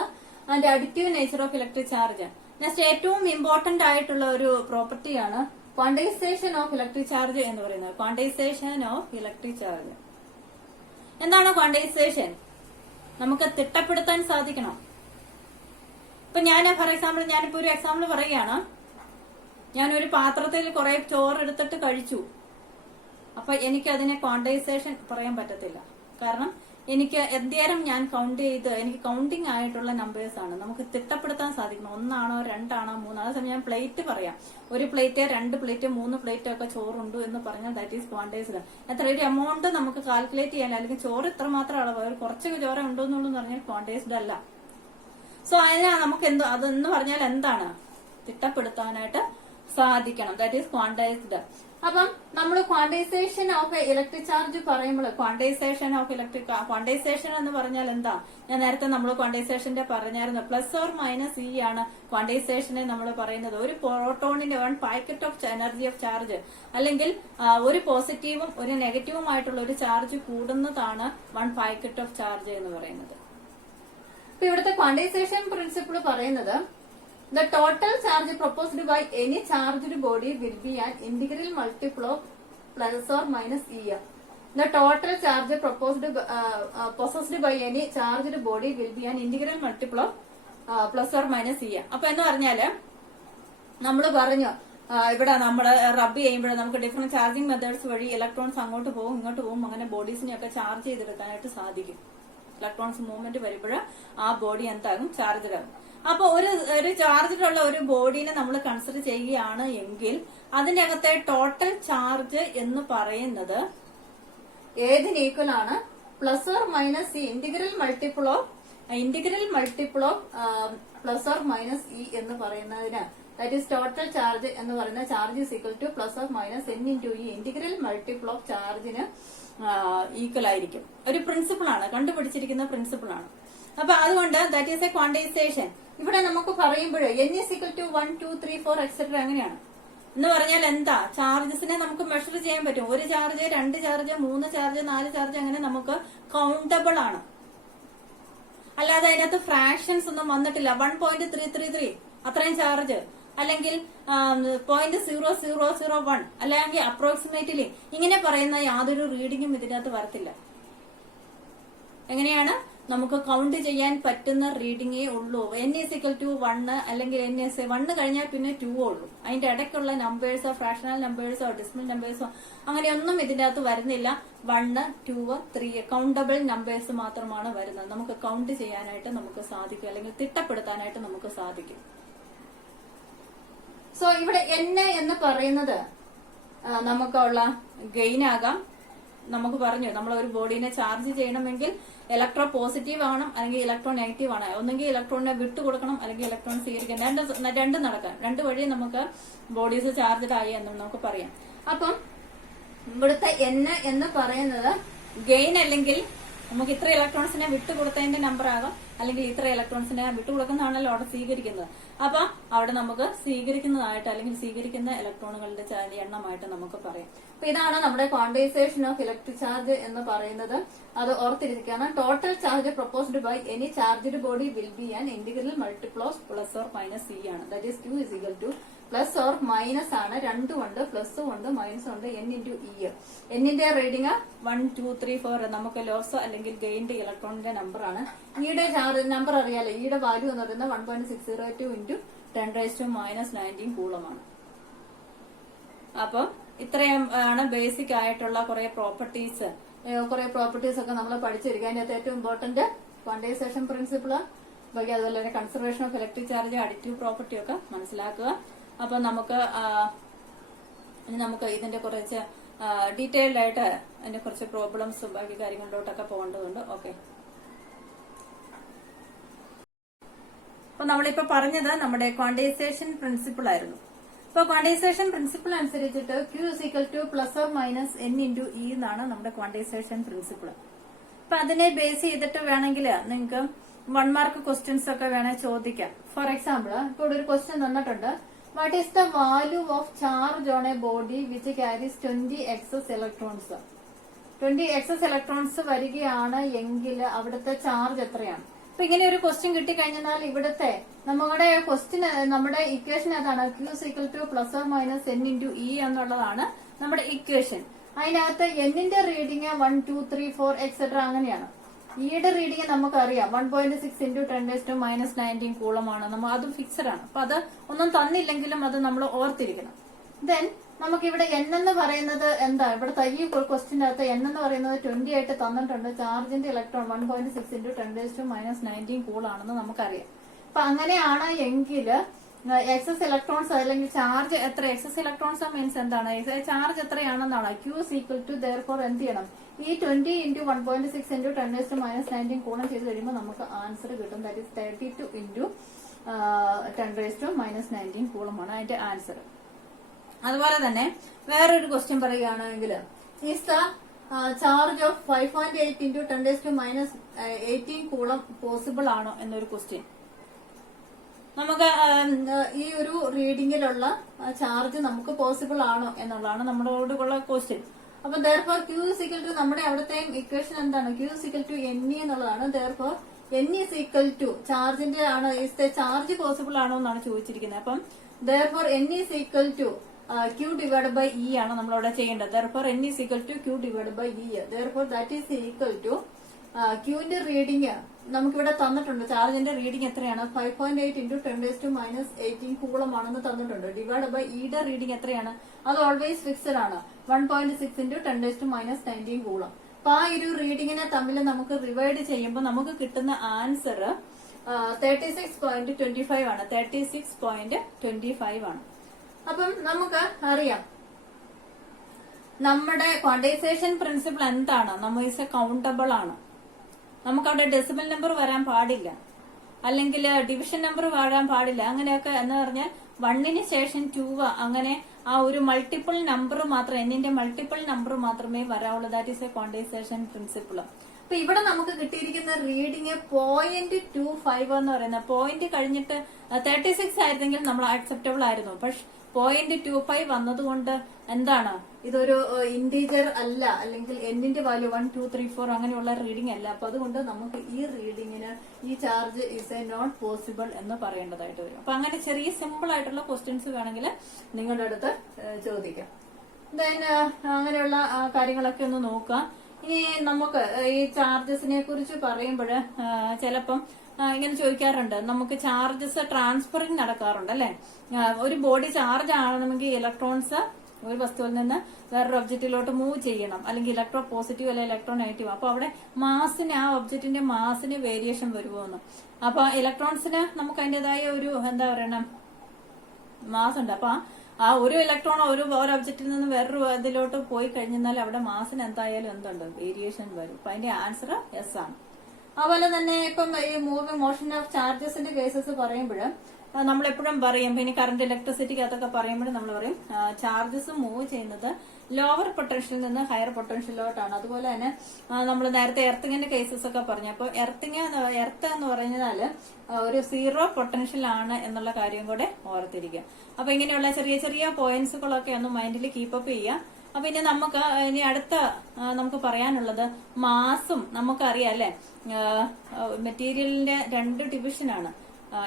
and addictive nature of electric charge. Next, ഏറ്റവും ഇമ്പോർട്ടന്റ് ആയിട്ടുള്ള ഒരു പ്രോപ്പർട്ടിയാണ് ക്വാണ്ടൈസേഷൻ ഓഫ് ഇലക്ട്രിക് ചാർജ് എന്ന് പറയുന്നത്. ക്വാണ്ടൈസേഷൻ ഓഫ് ഇലക്ട്രിക് ചാർജ് എന്താണ്? ക്വാണ്ടൈസേഷൻ നമുക്ക് തിട്ടപ്പെടുത്താൻ സാധിക്കണം. ഇപ്പൊ ഞാൻ ഫോർ എക്സാമ്പിൾ ഞാനിപ്പോ ഒരു എക്സാമ്പിൾ പറയുകയാണ്. ഞാനൊരു പാത്രത്തിൽ കുറെ ചോറ് എടുത്തിട്ട് കഴിച്ചു. അപ്പൊ എനിക്ക് അതിനെ ക്വാണ്ടൈസേഷൻ പറയാൻ പറ്റത്തില്ല. കാരണം എനിക്ക് എന്തേരം ഞാൻ കൗണ്ട് ചെയ്ത് എനിക്ക് കൗണ്ടിങ് ആയിട്ടുള്ള നമ്പേഴ്സ് ആണ് നമുക്ക് തിട്ടപ്പെടുത്താൻ സാധിക്കണം. 1 ആണോ 2 ആണോ 3. അതേസമയം ഞാൻ പ്ലേറ്റ് പറയാം. ഒരു പ്ലേറ്റ് 2 പ്ലേറ്റ് 3 പ്ലേറ്റ് ഒക്കെ ചോറുണ്ട് എന്ന് പറഞ്ഞാൽ ദാറ്റ് ഈസ് ക്വാണ്ടൈസ്ഡ്. എത്ര ഒരു എമൗണ്ട് നമുക്ക് കാൽക്കുലേറ്റ് ചെയ്യാൻ, അല്ലെങ്കിൽ ചോറ് ഇത്ര മാത്രം അളവ് കുറച്ച് ചോറ് ഉണ്ടോ എന്നുള്ളൂ പറഞ്ഞാൽ ക്വാണ്ടൈസ്ഡ് അല്ല. സോ അതിനാ നമുക്ക് അതെന്ന് പറഞ്ഞാൽ എന്താണ്? തിട്ടപ്പെടുത്താനായിട്ട് സാധിക്കണം. That is quantised. അപ്പം നമ്മൾ ക്വാണ്ടൈസേഷൻ ഓഫ് ഇലക്ട്രിക് ചാർജ് പറയുമ്പോൾ ക്വാണ്ടൈസേഷൻ എന്ന് പറഞ്ഞാൽ എന്താ? ഞാൻ നേരത്തെ നമ്മൾ ക്വാണ്ടൈസേഷന്റെ പറഞ്ഞായിരുന്നു. പ്ലസ് ഓർ മൈനസ് ഇ ആണ് ക്വാണ്ടൈസേഷനെ നമ്മൾ പറയുന്നത്. ഒരു പ്രോട്ടോണിന്റെ 1 packet of energy of charge, അല്ലെങ്കിൽ ഒരു പോസിറ്റീവും ഒരു നെഗറ്റീവും ആയിട്ടുള്ള ഒരു ചാർജ് കൂടുന്നതാണ് 1 പാക്കറ്റ് ഓഫ് ചാർജ് എന്ന് പറയുന്നത്. ഇപ്പൊ ഇവിടുത്തെ ക്വാണ്ടൈസേഷൻ പ്രിൻസിപ്പിൾ പറയുന്നത് the total charge proposed by any charged body will be an integral multiple of plus or minus E. The total charge possessed by any charged body will be an integral multiple of plus or minus E. അപ്പൊ എന്ന് പറഞ്ഞാല് നമ്മൾ പറഞ്ഞു ഇവിടെ നമ്മൾ റബ്ബ് ചെയ്യുമ്പോൾ നമുക്ക് ഡിഫറെന്റ് ചാർജിങ് മെത്തേഡ്സ് വഴി ഇലക്ട്രോൺസ് അങ്ങോട്ട് പോകും ഇങ്ങോട്ട് പോകും അങ്ങനെ ബോഡീസിനെയൊക്കെ ചാർജ് ചെയ്തെടുക്കാനായിട്ട് സാധിക്കും. ഇലക്ട്രോൺസ് മൂവ്മെന്റ് വരുമ്പോൾ ആ ബോഡി എന്താകും, ചാർജഡ് ആകും. അപ്പൊ ഒരു ചാർജിലുള്ള ഒരു ബോഡീനെ നമ്മൾ കൺസിഡർ ചെയ്യുകയാണ് എങ്കിൽ അതിനകത്തെ ടോട്ടൽ ചാർജ് എന്ന് പറയുന്നത് ഏതിന് ഈക്വൽ ആണ്, plus or minus e, integral multiple of plus or minus e എന്ന് പറയുന്നതിന്, ദാറ്റ് ഈസ് ടോട്ടൽ ചാർജ് എന്ന് പറയുന്ന charge is equal to plus or minus n into e, integral multiple of ചാർജിന് equal ആയിരിക്കും. ഒരു പ്രിൻസിപ്പിൾ ആണ്, കണ്ടുപിടിച്ചിരിക്കുന്ന principle ആണ്. അപ്പൊ അതുകൊണ്ട് ദാറ്റ് ഈസ് എ ക്വാണ്ടിസേഷൻ. ഇവിടെ നമുക്ക് പറയുമ്പോൾ n is equal to 1, 2, 3, 4 etcetera അങ്ങനെയാണ് എന്ന് പറഞ്ഞാൽ എന്താ, ചാർജസിനെ നമുക്ക് മെഷർ ചെയ്യാൻ പറ്റും. ഒരു ചാർജ്, 2 ചാർജ്, 3 ചാർജ്, 4 ചാർജ് അങ്ങനെ നമുക്ക് കൗണ്ടബിൾ ആണ്. അല്ലാതെ അതിനകത്ത് ഫ്രാക്ഷൻസ് ഒന്നും വന്നിട്ടില്ല. 1.333 അത്രയും ചാർജ്, അല്ലെങ്കിൽ 0.0001 അല്ലെങ്കിൽ അപ്രോക്സിമേറ്റ്ലി ഇങ്ങനെ പറയുന്ന യാതൊരു റീഡിങ്ങും ഇതിനകത്ത് വരത്തില്ല. എങ്ങനെയാണ് നമുക്ക് കൗണ്ട് ചെയ്യാൻ പറ്റുന്ന റീഡിങ്ങേ ഉള്ളൂ. n ഈസ് ഈക്വൽ ടു 1 അല്ലെങ്കിൽ n ഈസ് 1 കഴിഞ്ഞാൽ പിന്നെ 2 ഉള്ളൂ. അതിന്റെ ഇടയ്ക്കുള്ള നമ്പേഴ്സോ ഫ്രാക്ഷണൽ നമ്പേഴ്സോ ഡെസിമൽ നമ്പേഴ്സോ അങ്ങനെയൊന്നും ഇതിന്റെ അകത്ത് വരുന്നില്ല. 1, 2, 3 കൗണ്ടബിൾ നമ്പേഴ്സ് മാത്രമാണ് വരുന്നത്. നമുക്ക് കൗണ്ട് ചെയ്യാനായിട്ട് നമുക്ക് സാധിക്കും, അല്ലെങ്കിൽ തിട്ടപ്പെടുത്താനായിട്ട് നമുക്ക് സാധിക്കും. സോ ഇവിടെ n എന്ന് പറയുന്നത് നമുക്കുള്ള ഗെയിൻ ആകാം. നമുക്ക് പറഞ്ഞു നമ്മൾ ഒരു ബോഡീനെ ചാർജ് ചെയ്യണമെങ്കിൽ ഇലക്ട്രോ പോസിറ്റീവ് ആവണം അല്ലെങ്കിൽ ഇലക്ട്രോ നെഗറ്റീവ് ആണ്. ഒന്നെങ്കിൽ ഇലക്ട്രോണിനെ വിട്ടുകൊടുക്കണം അല്ലെങ്കിൽ ഇലക്ട്രോൺ സ്വീകരിക്കണം. രണ്ടും നടക്കാം. രണ്ട് വഴി നമുക്ക് ബോഡീസ് ചാർജഡ് ആയി എന്ന് നമുക്ക് പറയാം. അപ്പം ഇവിടുത്തെ n എന്ന് പറയുന്നത് ഗെയിൻ, അല്ലെങ്കിൽ നമുക്ക് ഇത്ര ഇലക്ട്രോൺസിനെ വിട്ടുകൊടുത്തതിന്റെ നമ്പർ ആകാം, അല്ലെങ്കിൽ ഇത്ര ഇലക്ട്രോൺസിനെ വിട്ടുകൊടുക്കുന്നതാണല്ലോ അവിടെ സ്വീകരിക്കുന്നത്. അപ്പൊ അവിടെ നമുക്ക് സ്വീകരിക്കുന്നതായിട്ട് അല്ലെങ്കിൽ സ്വീകരിക്കുന്ന ഇലക്ട്രോണുകളുടെ എണ്ണമായിട്ട് നമുക്ക് പറയാം. അപ്പൊ ഇതാണ് നമ്മുടെ ക്വാണ്ടിസേഷൻ ഓഫ് ഇലക്ട്രിക് ചാർജ് എന്ന് പറയുന്നത്. അത് ഓർത്തിരിക്കുകയാണ്. Total charge proposed by any charged body will be an integral multiple of plus or minus e ആണ്. That is Q is equal to plus or minus ആണ്. രണ്ടും ഉണ്ട്, പ്ലസും ഉണ്ട് മൈനസും ഉണ്ട്. n into e. എന്നിന്റെ റീഡിങ് 1, 2, 3, 4 നമുക്ക് ലോസ് അല്ലെങ്കിൽ ഗെയിൻഡ് ഇലക്ട്രോണിന്റെ നമ്പർ ആണ്. ഈയുടെ ചാർജ് നമ്പർ അറിയാലോ. ഈയുടെ വാല്യൂ എന്ന് പറയുന്നത് 1.602 ഇൻറ്റു 10⁻⁻19 കൂളമാണ്. അപ്പം ഇത്രയും ആണ് ബേസിക് ആയിട്ടുള്ള കുറെ പ്രോപ്പർട്ടീസ് ഒക്കെ നമ്മൾ പഠിച്ചിരിക്കുക. അതിനകത്ത് ഏറ്റവും ഇമ്പോർട്ടന്റ് ക്വാണ്ടിസേഷൻ പ്രിൻസിപ്പിള്, ബാക്കി അതുപോലെ തന്നെ conservation of electric charge, additive property ഒക്കെ മനസ്സിലാക്കുക. അപ്പൊ നമുക്ക് ഇതിന്റെ കുറച്ച് ഡീറ്റെയിൽഡ് ആയിട്ട് അതിന്റെ കുറച്ച് പ്രോബ്ലംസും ബാക്കി കാര്യങ്ങളിലോട്ടൊക്കെ പോകേണ്ടതുണ്ട്. ഓക്കെ, അപ്പൊ നമ്മളിപ്പോ പറഞ്ഞത് നമ്മുടെ ക്വാണ്ടിസേഷൻ പ്രിൻസിപ്പിൾ ആയിരുന്നു. അപ്പൊ ക്വാണ്ടിസേഷൻ പ്രിൻസിപ്പിൾ അനുസരിച്ചിട്ട് Q is equal to plus or minus n into E എന്നാണ് നമ്മുടെ ക്വാണ്ടിസേഷൻ പ്രിൻസിപ്പിൾ. അപ്പൊ അതിനെ ബേസ് ചെയ്തിട്ട് വേണമെങ്കിൽ നിങ്ങൾക്ക് 1 മാർക്ക് ക്വസ്റ്റ്യൻസ് ഒക്കെ വേണേൽ ചോദിക്കാം. ഫോർ എക്സാമ്പിൾ, ഇപ്പോൾ ഒരു ക്വസ്റ്റ്യൻ തന്നിട്ടുണ്ട്. What is the value of charge on a body which carries 20 excess electrons? 20 excess electrons വരികയാണ് എങ്കിൽ അവിടുത്തെ ചാർജ് എത്രയാണ്? അപ്പൊ ഇങ്ങനെ ഒരു ക്വസ്റ്റ്യൻ കിട്ടിക്കഴിഞ്ഞാൽ ഇവിടുത്തെ നമ്മുടെ ക്വസ്റ്റ്യൻ, നമ്മുടെ ഇക്വേഷൻ ഏതാണ്? Q is equal to plus or minus n into E എന്നുള്ളതാണ് നമ്മുടെ ഇക്വേഷൻ. അതിനകത്ത് എന്നിന്റെ റീഡിങ് 1, 2, 3, 4 എക്സെട്ര അങ്ങനെയാണ്. ഈയുടെ റീഡിങ് നമുക്കറിയാം 1.6 ഇൻറ്റു 10⁻⁻19 കൂളമാണ്. നമ്മൾ അതും ഫിക്സഡ് ആണ്. അപ്പൊ അത് ഒന്നും തന്നില്ലെങ്കിലും അത് നമ്മൾ ഓർത്തിരിക്കണം. ദെൻ നമുക്കിവിടെ n എന്ന് പറയുന്നത് എന്താ? ഇവിടുത്തെ ഈ ക്വസ്റ്റിന്റെ അകത്ത് n എന്ന് പറയുന്നത് 20 ആയിട്ട് തന്നിട്ടുണ്ട്. ചാർജിന്റെ ഇലക്ട്രോൺ 1.6 ഇൻറ്റു 10⁻⁻19 കൂളാണെന്ന് നമുക്കറിയാം. അപ്പൊ അങ്ങനെയാണ് എങ്കിൽ എക്സസ് ഇലക്ട്രോൺസ് അല്ലെങ്കിൽ ചാർജ് എത്ര? എക്സസ് ഇലക്ട്രോൺസ് മീൻസ് എന്താണ്? Charge എത്രയാണെന്നാണ്. Q is equal to therefore എന്ത് ചെയ്യണം? ഈ 20 ഇൻറ്റു 1.6 ഇൻറ്റു 10⁻⁻19 കൂളം ചെയ്ത് കഴിയുമ്പോൾ നമുക്ക് ആൻസർ കിട്ടും. ദാറ്റ് ഈസ് 32 ഇൻറ്റു 10⁻⁻19 കൂളമാണ് അതിന്റെ ആൻസർ. അതുപോലെ തന്നെ വേറൊരു ക്വസ്റ്റ്യൻ പറയുകയാണെങ്കിൽ, is the charge of 5.8 into 10⁻⁻18 coulomb possible ആണോ എന്നൊരു ക്വസ്റ്റ്യൻ. നമുക്ക് ഈ ഒരു റീഡിങ്ങിലുള്ള ചാർജ് നമുക്ക് പോസിബിൾ ആണോ എന്നുള്ളതാണ് നമ്മളോടുള്ള ക്വസ്റ്റ്യൻ. അപ്പൊ therefore Q is equal to നമ്മുടെ അവിടുത്തെ ഇക്വേഷൻ എന്താണ്? Q is equal to Ne എന്നുള്ളതാണ്. therefore n is equal to ചാർജിന്റെ ആണ്, ചാർജ് പോസിബിൾ ആണോ എന്നാണ് ചോദിച്ചിരിക്കുന്നത്. അപ്പം therefore n is equal to Q divided by E ആണ് നമ്മളവിടെ ചെയ്യേണ്ടത്. Therefore N is equal to Q divided by E. Therefore that is equal to Qന്റെ റീഡിങ് നമുക്കിവിടെ തന്നിട്ടുണ്ട്. ചാർജിന്റെ റീഡിങ് എത്രയാണ്? 5.8 into 10⁻⁻18 കൂളം ആണെന്ന് തന്നിട്ടുണ്ട്. ഡിവൈഡ് ബൈ ഇയുടെ റീഡിങ് എത്രയാണ്? അത് ഓൾവേസ് ഫിക്സഡ് ആണ്. 1.6 into 10⁻19 കൂളം. അപ്പൊ ആ ഒരു റീഡിങ്ങിനെ തമ്മിൽ നമുക്ക് റിവൈഡ് ചെയ്യുമ്പോൾ നമുക്ക് കിട്ടുന്ന ആൻസർ 36.25 ആണ്. 36.25 ആണ്. അപ്പം നമുക്ക് അറിയാം നമ്മുടെ ക്വാണ്ടൈസേഷൻ പ്രിൻസിപ്പിൾ എന്താണ്? നമ്മൾ ഇസ് കൗണ്ടബിൾ ആണ്. നമുക്കവിടെ ഡെസിമൽ നമ്പർ വരാൻ പാടില്ല, അല്ലെങ്കിൽ ഡിവിഷൻ നമ്പർ വരാൻ പാടില്ല. അങ്ങനെയൊക്കെ എന്ന് പറഞ്ഞാൽ 1ന് ശേഷം 2 അങ്ങനെ ആ ഒരു മൾട്ടിപ്പിൾ നമ്പർ മാത്രം, എന്നിന്റെ മൾട്ടിപ്പിൾ നമ്പർ മാത്രമേ വരാവുള്ളൂ. That is a quantization principle. അപ്പൊ ഇവിടെ നമുക്ക് കിട്ടിയിരിക്കുന്ന റീഡിങ് 0.25 എന്ന് പറയുന്നത്, പോയിന്റ് കഴിഞ്ഞിട്ട് 36 ആയിരുന്നെങ്കിൽ നമ്മൾ അക്സെപ്റ്റബിൾ ആയിരുന്നു. പക്ഷെ 0.25 വന്നതുകൊണ്ട് എന്താണ്, ഇതൊരു ഇന്റീജർ അല്ല, അല്ലെങ്കിൽ എന്നിന്റെ വാല്യൂ 1, 2, 3, 4 അങ്ങനെയുള്ള റീഡിംഗ് അല്ല. അപ്പൊ അതുകൊണ്ട് നമുക്ക് ഈ റീഡിങ്ങിന് ഈ charge is a not possible എന്ന് പറയേണ്ടതായിട്ട് വരും. അപ്പൊ അങ്ങനെ ചെറിയ സിമ്പിൾ ആയിട്ടുള്ള ക്വസ്റ്റ്യൻസ് വേണമെങ്കിൽ നിങ്ങളുടെ അടുത്ത് ചോദിക്കാം. ദെൻ അങ്ങനെയുള്ള കാര്യങ്ങളൊക്കെ ഒന്ന് നോക്കാം. ഇനി നമുക്ക് ഈ ചാർജസിനെ കുറിച്ച് പറയുമ്പോൾ ചിലപ്പം ഇങ്ങനെ ചോദിക്കാറുണ്ട്, നമുക്ക് ചാർജസ് ട്രാൻസ്ഫറിങ് നടക്കാറുണ്ട് അല്ലെ. ഒരു ബോഡി ചാർജ് ആകണമെങ്കിൽ ഇലക്ട്രോൺസ് ഒരു വസ്തുവിൽ നിന്ന് വേറൊരു ഒബ്ജക്റ്റിലോട്ട് മൂവ് ചെയ്യണം, അല്ലെങ്കിൽ ഇലക്ട്രോ പോസിറ്റീവ് അല്ലെങ്കിൽ ഇലക്ട്രോ നെഗറ്റീവ്. അപ്പൊ അവിടെ മാസിന്, ആ ഒബ്ജക്റ്റിന്റെ മാസിന് വേരിയേഷൻ വരുമോന്ന്. അപ്പൊ ഇലക്ട്രോൺസിന് നമുക്ക് അതിന്റേതായ ഒരു എന്താ പറയണ മാസ് ഉണ്ട്. അപ്പൊ ആ ഒരു ഇലക്ട്രോൺ ഒരു ഒബ്ജക്റ്റിൽ നിന്ന് വേറൊരു ഇതിലോട്ട് പോയി കഴിഞ്ഞാൽ അവിടെ മാസിന് എന്തായാലും എന്തുണ്ട്, വേരിയേഷൻ വരും. അപ്പൊ അതിന്റെ ആൻസർ യെസ് ആണ്. അതുപോലെ തന്നെ ഇപ്പം ഈ മൂവിംഗ് മോഷൻ ഓഫ് ചാർജസിന്റെ കേസസ് പറയുമ്പോൾ നമ്മളെപ്പോഴും പറയും, പിന്നെ കറണ്ട് ഇലക്ട്രിസിറ്റിക്ക് അതൊക്കെ പറയുമ്പോൾ നമ്മൾ പറയും ചാർജസ് മൂവ് ചെയ്യുന്നത് ലോവർ പൊട്ടൻഷ്യലിൽ നിന്ന് ഹയർ പൊട്ടൻഷ്യലിലോട്ടാണ്. അതുപോലെ തന്നെ നമ്മൾ നേരത്തെ എർത്തിങ്ങിന്റെ കേസസ് ഒക്കെ പറഞ്ഞു. അപ്പോൾ എർത്ത് എന്ന് പറഞ്ഞാല് ഒരു 0 പൊട്ടൻഷ്യൽ ആണ് എന്നുള്ള കാര്യം കൂടെ ഓർത്തിരിക്കുക. അപ്പൊ ഇങ്ങനെയുള്ള ചെറിയ ചെറിയ പോയിന്റ്സുകളൊക്കെ ഒന്ന് മൈൻഡിൽ കീപ്പപ്പ് ചെയ്യുക. അപ്പൊ ഇനി നമുക്ക് ഇനി അടുത്ത നമുക്ക് പറയാനുള്ളത് മാസും. നമുക്കറിയാം അല്ലെ, മെറ്റീരിയലിന്റെ 2 ഡിവിഷനാണ്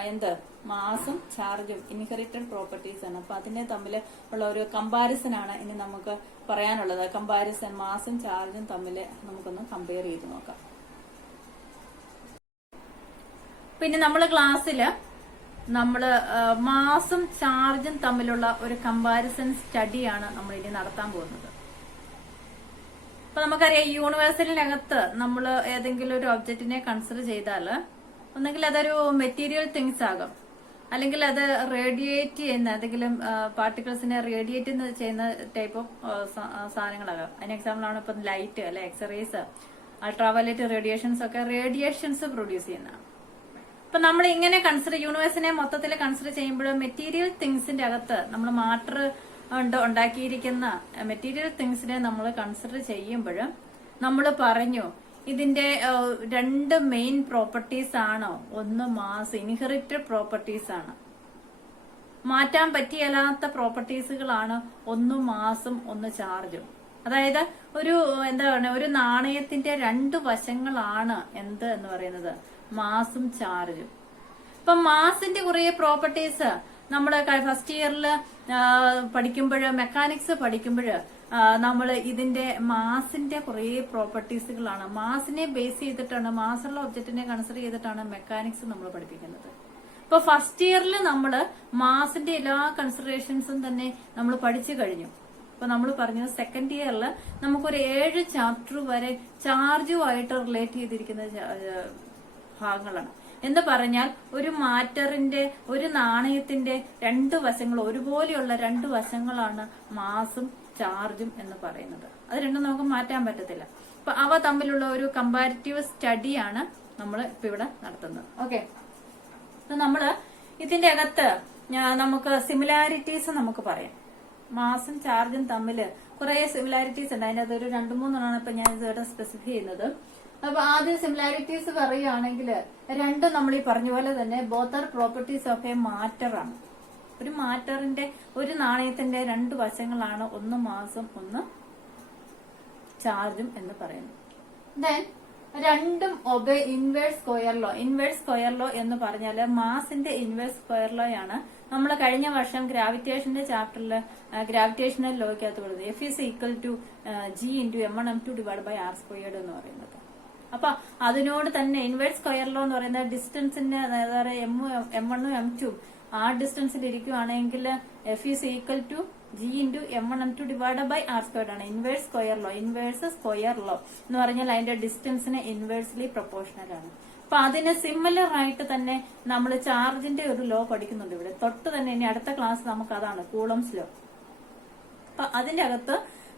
എന്ത്, മാസും ചാർജും. ഇൻഹെറിറ്റഡ് പ്രോപ്പർട്ടീസ് ആണ്. അപ്പൊ അതിനെ തമ്മിൽ ഉള്ള ഒരു കമ്പാരിസൺ ആണ് ഇനി നമുക്ക് പറയാനുള്ളത്. കമ്പാരിസൺ, മാസും ചാർജും തമ്മിൽ നമുക്കൊന്ന് കമ്പയർ ചെയ്ത് നോക്കാം. പിന്നെ നമ്മള് ക്ലാസ്സില് മാസും ചാർജും തമ്മിലുള്ള ഒരു കമ്പാരിസൺ സ്റ്റഡിയാണ് നമ്മൾ ഇനി നടത്താൻ പോകുന്നത്. അപ്പൊ നമുക്കറിയാം യൂണിവേഴ്സിറ്റിനകത്ത് നമ്മൾ ഏതെങ്കിലും ഒരു ഒബ്ജക്റ്റിനെ കൺസിഡർ ചെയ്താൽ ഒന്നെങ്കിൽ അതൊരു മെറ്റീരിയൽ തിങ്സ് ആകും, അല്ലെങ്കിൽ അത് റേഡിയേറ്റ് ചെയ്യുന്ന ഏതെങ്കിലും പാർട്ടിക്കിൾസിനെ റേഡിയേറ്റ് ചെയ്യുന്ന ടൈപ്പ് ഓഫ് സാധനങ്ങളാകാം. അതിന് എക്സാമ്പിൾ ആണ് ഇപ്പം ലൈറ്റ് അല്ലെ, എക്സ്റേസ്, അൾട്രാവയലറ്റ് റേഡിയേഷൻസ് ഒക്കെ റേഡിയേഷൻസ് പ്രൊഡ്യൂസ് ചെയ്യുന്നതാണ്. അപ്പൊ നമ്മൾ ഇങ്ങനെ കൺസിഡർ, യൂണിവേഴ്സിനെ മൊത്തത്തിൽ കൺസിഡർ ചെയ്യുമ്പോൾ മെറ്റീരിയൽ തിങ്സിന്റെ അകത്ത് നമ്മൾ മാറ്റർ ഉണ്ടാക്കിയിരിക്കുന്ന മെറ്റീരിയൽ തിങ്സിനെ നമ്മൾ കൺസിഡർ ചെയ്യുമ്പോൾ നമ്മൾ പറഞ്ഞു ഇതിന്റെ 2 മെയിൻ പ്രോപ്പർട്ടീസ് ആണ്. ഒന്ന് മാസ്, ഇൻഹെറിറ്റഡ് പ്രോപ്പർട്ടീസ് ആണ്, മാറ്റാൻ പറ്റിയല്ലാത്ത പ്രോപ്പർട്ടീസുകളാണ്. ഒന്ന് മാസും ഒന്ന് ചാർജും. അതായത് ഒരു എന്താ പറയുക, ഒരു നാണയത്തിന്റെ 2 വശങ്ങളാണ് എന്ത് എന്ന് പറയുന്നത്, മാസും ചാർജും. ഇപ്പൊ മാസിന്റെ കുറെ പ്രോപ്പർട്ടീസ് നമ്മൾ ഫസ്റ്റ് ഇയറിൽ പഠിക്കുമ്പോൾ, മെക്കാനിക്സ് പഠിക്കുമ്പോൾ നമ്മൾ ഇതിന്റെ മാസിന്റെ കുറെ പ്രോപ്പർട്ടീസുകളാണ്, മാസിനെ ബേസ് ചെയ്തിട്ടാണ്, മാസുള്ള ഒബ്ജക്റ്റിനെ കൺസിഡർ ചെയ്തിട്ടാണ് മെക്കാനിക്സ് നമ്മൾ പഠിപ്പിക്കുന്നത്. ഇപ്പൊ ഫസ്റ്റ് ഇയറിൽ നമ്മൾ മാസിന്റെ എല്ലാ കൺസിഡറേഷൻസും തന്നെ നമ്മൾ പഠിച്ചു കഴിഞ്ഞു. ഇപ്പൊ നമ്മൾ പറഞ്ഞത് സെക്കൻഡ് ഇയറിൽ നമുക്കൊരു 7 ചാപ്റ്റർ വരെ ചാർജുമായിട്ട് റിലേറ്റ് ചെയ്തിരിക്കുന്ന ഭാഗങ്ങളാണ്. എന്ന് പറഞ്ഞാൽ ഒരു മാറ്ററിന്റെ, ഒരു നാണയത്തിന്റെ 2 വശങ്ങൾ, ഒരുപോലെയുള്ള 2 വശങ്ങളാണ് മാസും ചാർജും എന്ന് പറയുന്നത്. അത് രണ്ടും നമുക്ക് മാറ്റാൻ പറ്റത്തില്ല. അപ്പൊ അവ തമ്മിലുള്ള ഒരു കമ്പാരിറ്റീവ് സ്റ്റഡിയാണ് നമ്മൾ ഇപ്പൊ ഇവിടെ നടത്തുന്നത്. ഓക്കെ, നമ്മള് ഇതിന്റെ അകത്ത് നമുക്ക് സിമിലാരിറ്റീസ് നമുക്ക് പറയാം. മാസും ചാർജും തമ്മിൽ കുറെ സിമിലാരിറ്റീസ് ഉണ്ട്. അതിന്റെ അകത്ത് ഒരു 2-3 ഇപ്പൊ ഞാൻ ഇവിടെ സ്പെസിഫൈ ചെയ്യുന്നത്. അപ്പൊ ആദ്യം സിമിലാരിറ്റീസ് പറയുകയാണെങ്കിൽ രണ്ടും നമ്മൾ ഈ പറഞ്ഞ പോലെ തന്നെ both are properties of A matter ആണ്. ഒരു മാറ്ററിന്റെ, ഒരു നാണയത്തിന്റെ 2 വശങ്ങളാണ്, ഒന്ന് മാസും ഒന്ന് ചാർജും എന്ന് പറയുന്നത്. ദെൻ രണ്ടും obey inverse square law. Inverse square law എന്ന് പറഞ്ഞാല് മാസിന്റെ ഇൻവേഴ്സ് സ്ക്വയർ ലോ ആണ് നമ്മൾ കഴിഞ്ഞ വർഷം ഗ്രാവിറ്റേഷന്റെ ചാപ്റ്ററിൽ ഗ്രാവിറ്റേഷണൽ ലോയ്ക്കകത്ത് കൊടുത്തത്. F is equal to G into M1 M2 divided by R squared എന്ന് പറയുന്നത്. അപ്പൊ അതിനോട് തന്നെ ഇൻവേഴ്സ് സ്ക്വയർ ലോ എന്ന് പറയുന്നത് ഡിസ്റ്റൻസിന്റെ അതായത് M1 M2 ആ ഡിസ്റ്റൻസിൽ ഇരിക്കുകയാണെങ്കിൽ F is equal to G into M1 M2 divided by R squared ആണ് inverse square law. Inverse square law എന്ന് പറഞ്ഞാൽ അതിന്റെ ഡിസ്റ്റൻസിന് ഇൻവേഴ്സ്ലി പ്രൊപ്പോർഷണൽ ആണ്. അപ്പൊ അതിന് സിമിലർ ആയിട്ട് തന്നെ നമ്മൾ ചാർജിന്റെ ഒരു ലോ പഠിക്കുന്നുണ്ട് ഇവിടെ തൊട്ട് തന്നെ. ഇനി അടുത്ത ക്ലാസ് നമുക്ക് അതാണ് കൂളംസ് ലോ. അപ്പൊ അതിന്റെ അകത്ത്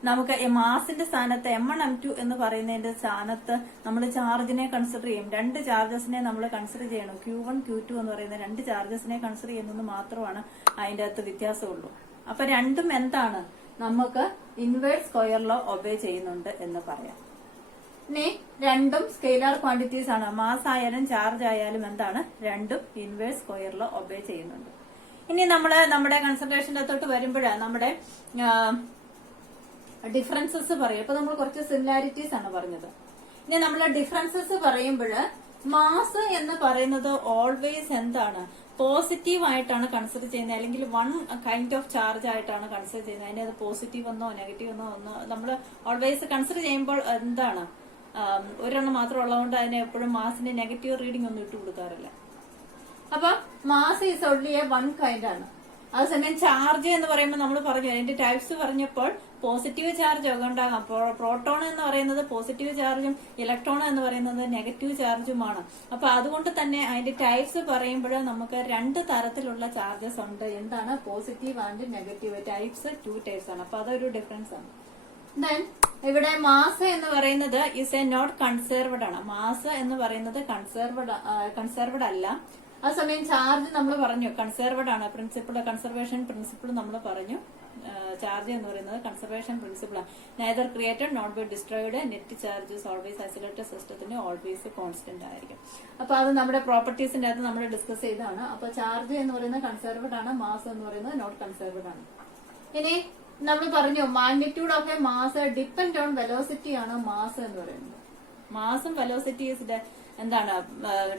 നമുക്ക് മാസിന്റെ സ്ഥാനത്ത് M1 M2 എന്ന് പറയുന്നതിന്റെ സ്ഥാനത്ത് നമ്മൾ ചാർജിനെ കൺസിഡർ ചെയ്യും. രണ്ട് ചാർജസിനെ നമ്മൾ കൺസിഡർ ചെയ്യണം. Q1 Q2 എന്ന് പറയുന്ന രണ്ട് ചാർജസിനെ കൺസിഡർ ചെയ്യുന്നത് മാത്രമാണ് അതിന്റെ അകത്ത് വ്യത്യാസമുള്ളൂ. അപ്പൊ രണ്ടും എന്താണ്, നമുക്ക് ഇൻവേഴ്സ് സ്ക്വയർ ലോ ഒബേ ചെയ്യുന്നുണ്ട് എന്ന് പറയാം. ഇനി രണ്ടും സ്കെയിലാർ ക്വാണ്ടിറ്റീസ് ആണ്. മാസ് ആയാലും ചാർജ് ആയാലും എന്താണ്, രണ്ടും ഇൻവേഴ്സ് സ്ക്വയർ ലോ ഒബേ ചെയ്യുന്നുണ്ട്. ഇനി നമ്മുടെ കൺസെൻട്രേഷന്റെ അകത്തോട്ട് വരുമ്പോഴാണ് നമ്മുടെ ഡിഫറൻസസ് പറയും. അപ്പൊ നമ്മൾ കുറച്ച് സിമിലാരിറ്റീസ് ആണ് പറഞ്ഞത്. ഇനി നമ്മൾ ഡിഫറൻസസ് പറയുമ്പോൾ മാസ് എന്ന് പറയുന്നത് ഓൾവേസ് എന്താണ്, പോസിറ്റീവ് ആയിട്ടാണ് കൺസിഡർ ചെയ്യുന്നത്, അല്ലെങ്കിൽ വൺ കൈൻഡ് ഓഫ് ചാർജ് ആയിട്ടാണ് കൺസിഡർ ചെയ്യുന്നത്. അതിന് അത് പോസിറ്റീവ് എന്നോ നെഗറ്റീവ് എന്നോ നമ്മൾ ഓൾവേസ് കൺസിഡർ ചെയ്യുമ്പോൾ എന്താണ്, ഒരെണ്ണം മാത്രം ഉള്ളതുകൊണ്ട് അതിനെ എപ്പോഴും മാസിന്റെ നെഗറ്റീവ് റീഡിംഗ് ഒന്നും ഇട്ട് കൊടുക്കാറില്ല. അപ്പൊ mass is only A one kind ആണ്. അതേസമയം ചാർജ് എന്ന് പറയുമ്പോൾ നമ്മൾ പറഞ്ഞു അതിന്റെ ടൈപ്സ് പറഞ്ഞപ്പോൾ പോസിറ്റീവ് ചാർജ് ഒക്കെ ഉണ്ടാകാം. പ്രോട്ടോൺ എന്ന് പറയുന്നത് പോസിറ്റീവ് ചാർജും ഇലക്ട്രോൺ എന്ന് പറയുന്നത് നെഗറ്റീവ് ചാർജുമാണ്. അപ്പൊ അതുകൊണ്ട് തന്നെ അതിന്റെ ടൈപ്സ് പറയുമ്പോൾ നമുക്ക് രണ്ട് തരത്തിലുള്ള ചാർജസ് ഉണ്ട്. എന്താണ്, positive and negative types, 2 types ആണ്. അപ്പൊ അതൊരു ഡിഫറൻസ് ആണ്. ദെൻ ഇവിടെ മാസ് എന്ന് പറയുന്നത് ഇസ് എ നോട്ട് കൺസേർവ്ഡ് ആണ്. മാസ് എന്ന് പറയുന്നത് കൺസേർവ്ഡ് അല്ല. അതേസമയം ചാർജ് നമ്മൾ പറഞ്ഞു കൺസേർവ്ഡ് ആണ്. കൺസർവേഷൻ പ്രിൻസിപ്പിൾ നമ്മൾ പറഞ്ഞു. ചാർജ് എന്ന് പറയുന്നത് കൺസർവേഷൻ പ്രിൻസിപ്പിൾ ആണ്. Neither created not be destroyed. Net charges always isolated സിസ്റ്റത്തിന് ഓൾവേസ് കോൺസ്റ്റന്റ് ആയിരിക്കും. അപ്പൊ അത് നമ്മുടെ പ്രോപ്പർട്ടീസിന്റെ അകത്ത് നമ്മൾ ഡിസ്കസ് ചെയ്തതാണ്. അപ്പൊ ചാർജ് എന്ന് പറയുന്നത് കൺസർവ്ഡ് ആണ്, മാസ് എന്ന് പറയുന്നത് നോട്ട് കൺസർവ്ഡ് ആണ്. ഇനി നമ്മൾ പറഞ്ഞു magnitude of A mass depend on velocity ആണ് മാസ് എന്ന് പറയുന്നത്. മാസും വെലോസിറ്റി എന്താണ്,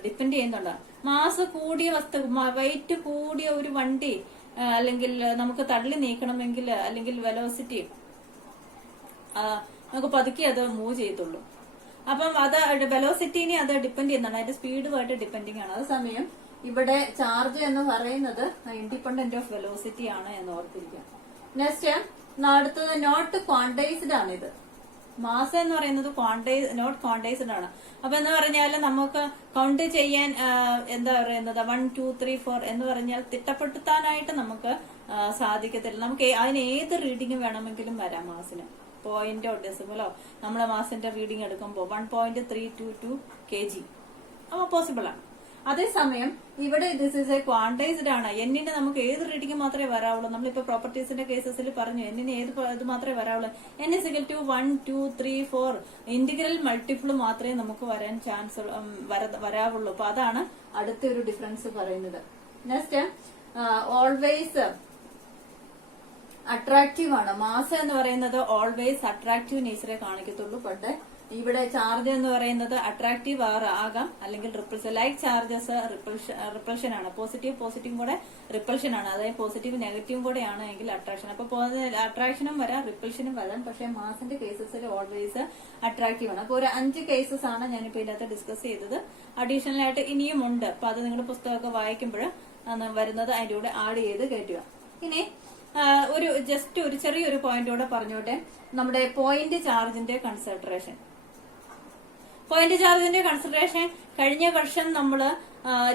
ഡിപ്പെൻഡ് ചെയ്യുന്നുണ്ട്. മാസ് കൂടിയ വസ്തു, വെയിറ്റ് കൂടിയ ഒരു വണ്ടി അല്ലെങ്കിൽ നമുക്ക് തള്ളി നീക്കണമെങ്കിൽ അല്ലെങ്കിൽ വെലോസിറ്റി നമുക്ക് പതുക്കെ അത് മൂവ് ചെയ്യത്തുള്ളൂ. അപ്പം അത് വെലോസിറ്റിനെ അത് ഡിപ്പെൻഡ് ചെയ്യുന്നതാണ്, അതിന്റെ സ്പീഡുമായിട്ട് ഡിപ്പെൻഡിങ് ആണ്. അതേസമയം ഇവിടെ ചാർജ് എന്ന് പറയുന്നത് ഇൻഡിപെൻഡന്റ് ഓഫ് വെലോസിറ്റി ആണ് എന്ന് ഓർത്തിരിക്കാം. നെക്സ്റ്റ് അടുത്തത് നോട്ട് ക്വാണ്ടൈസ്ഡ് ആണ്. ഇത് മാസ് എന്ന് പറയുന്നത് നോട്ട് ക്വാണ്ടൈസ്ഡ് ആണ്. അപ്പൊ എന്ന് പറഞ്ഞാൽ നമുക്ക് കൗണ്ട് ചെയ്യാൻ എന്താ പറയുന്നത് 1 2 3 4 എന്ന് പറഞ്ഞാൽ തിട്ടപ്പെടുത്താനായിട്ട് നമുക്ക് സാധിക്കത്തില്ല. നമുക്ക് അതിന് ഏത് റീഡിംഗ് വേണമെങ്കിലും വരാം. മാസിന് പോയിന്റോ ഡെസിമലോ നമ്മളെ മാസിന്റെ റീഡിംഗ് എടുക്കുമ്പോൾ 1.322 kg അപ്പൊ പോസിബിൾ ആണ്. അതേസമയം ഇവിടെ ദിസ് ഇസ് എ ക്വാണ്ടൈസ്ഡ് ആണ്. എന്നിന് നമുക്ക് ഏത് റീഡിംഗ് മാത്രമേ വരാവുള്ളൂ. നമ്മളിപ്പോ പ്രോപ്പർട്ടീസിന്റെ കേസസിൽ പറഞ്ഞു എന്നിന് ഇത് മാത്രമേ വരാവുള്ളൂ. n is equal to 1 2 3 4 integral multiple മാത്രമേ നമുക്ക് വരാൻ ചാൻസ് വരാവുള്ളൂ. അപ്പൊ അതാണ് അടുത്ത ഒരു ഡിഫറൻസ് പറയുന്നത്. നെക്സ്റ്റ് ഓൾവേസ് അട്രാക്റ്റീവ് ആണ്. മാസ് എന്ന് പറയുന്നത് ഓൾവേസ് അട്രാക്റ്റീവ് നേച്ചറെ കാണിക്കത്തുള്ളൂ. പക്ഷേ ഇവിടെ ചാർജ് എന്ന് പറയുന്നത് അട്രാക്റ്റീവ് ആകാം അല്ലെങ്കിൽ റിപ്പൾഷൻ. ലൈക്ക് ചാർജസ് റിപ്പൾഷൻ ആണ്. പോസിറ്റീവും കൂടെ റിപ്പൾഷൻ ആണ്. അതായത് പോസിറ്റീവ് നെഗറ്റീവും കൂടെ ആണെങ്കിൽ അട്രാക്ഷൻ. അപ്പൊ അട്രാക്ഷനും വരാം റിപ്പൾഷനും വരാം. പക്ഷെ മാസിന്റെ കേസസിൽ ഓൾവേസ് അട്രാക്റ്റീവ് ആണ്. അപ്പൊ ഒരു 5 കേസസ് ആണ് ഞാനിപ്പോ ഇതിനകത്ത് ഡിസ്കസ് ചെയ്തത്. അഡീഷണൽ ആയിട്ട് ഇനിയും ഉണ്ട്. അപ്പൊ അത് നിങ്ങൾ പുസ്തകമൊക്കെ വായിക്കുമ്പോൾ വരുന്നത് അതിന്റെ കൂടെ ആഡ് ചെയ്ത് കയറ്റുക. ഇനി ജസ്റ്റ് ഒരു ചെറിയൊരു പോയിന്റ് കൂടെ പറഞ്ഞോട്ടെ. നമ്മുടെ പോയിന്റ് ചാർജിന്റെ കൺസെൻട്രേഷൻ. പോയിന്റ് ചാർജിന്റെ കൺസിഡറേഷൻ കഴിഞ്ഞ വർഷം നമ്മള്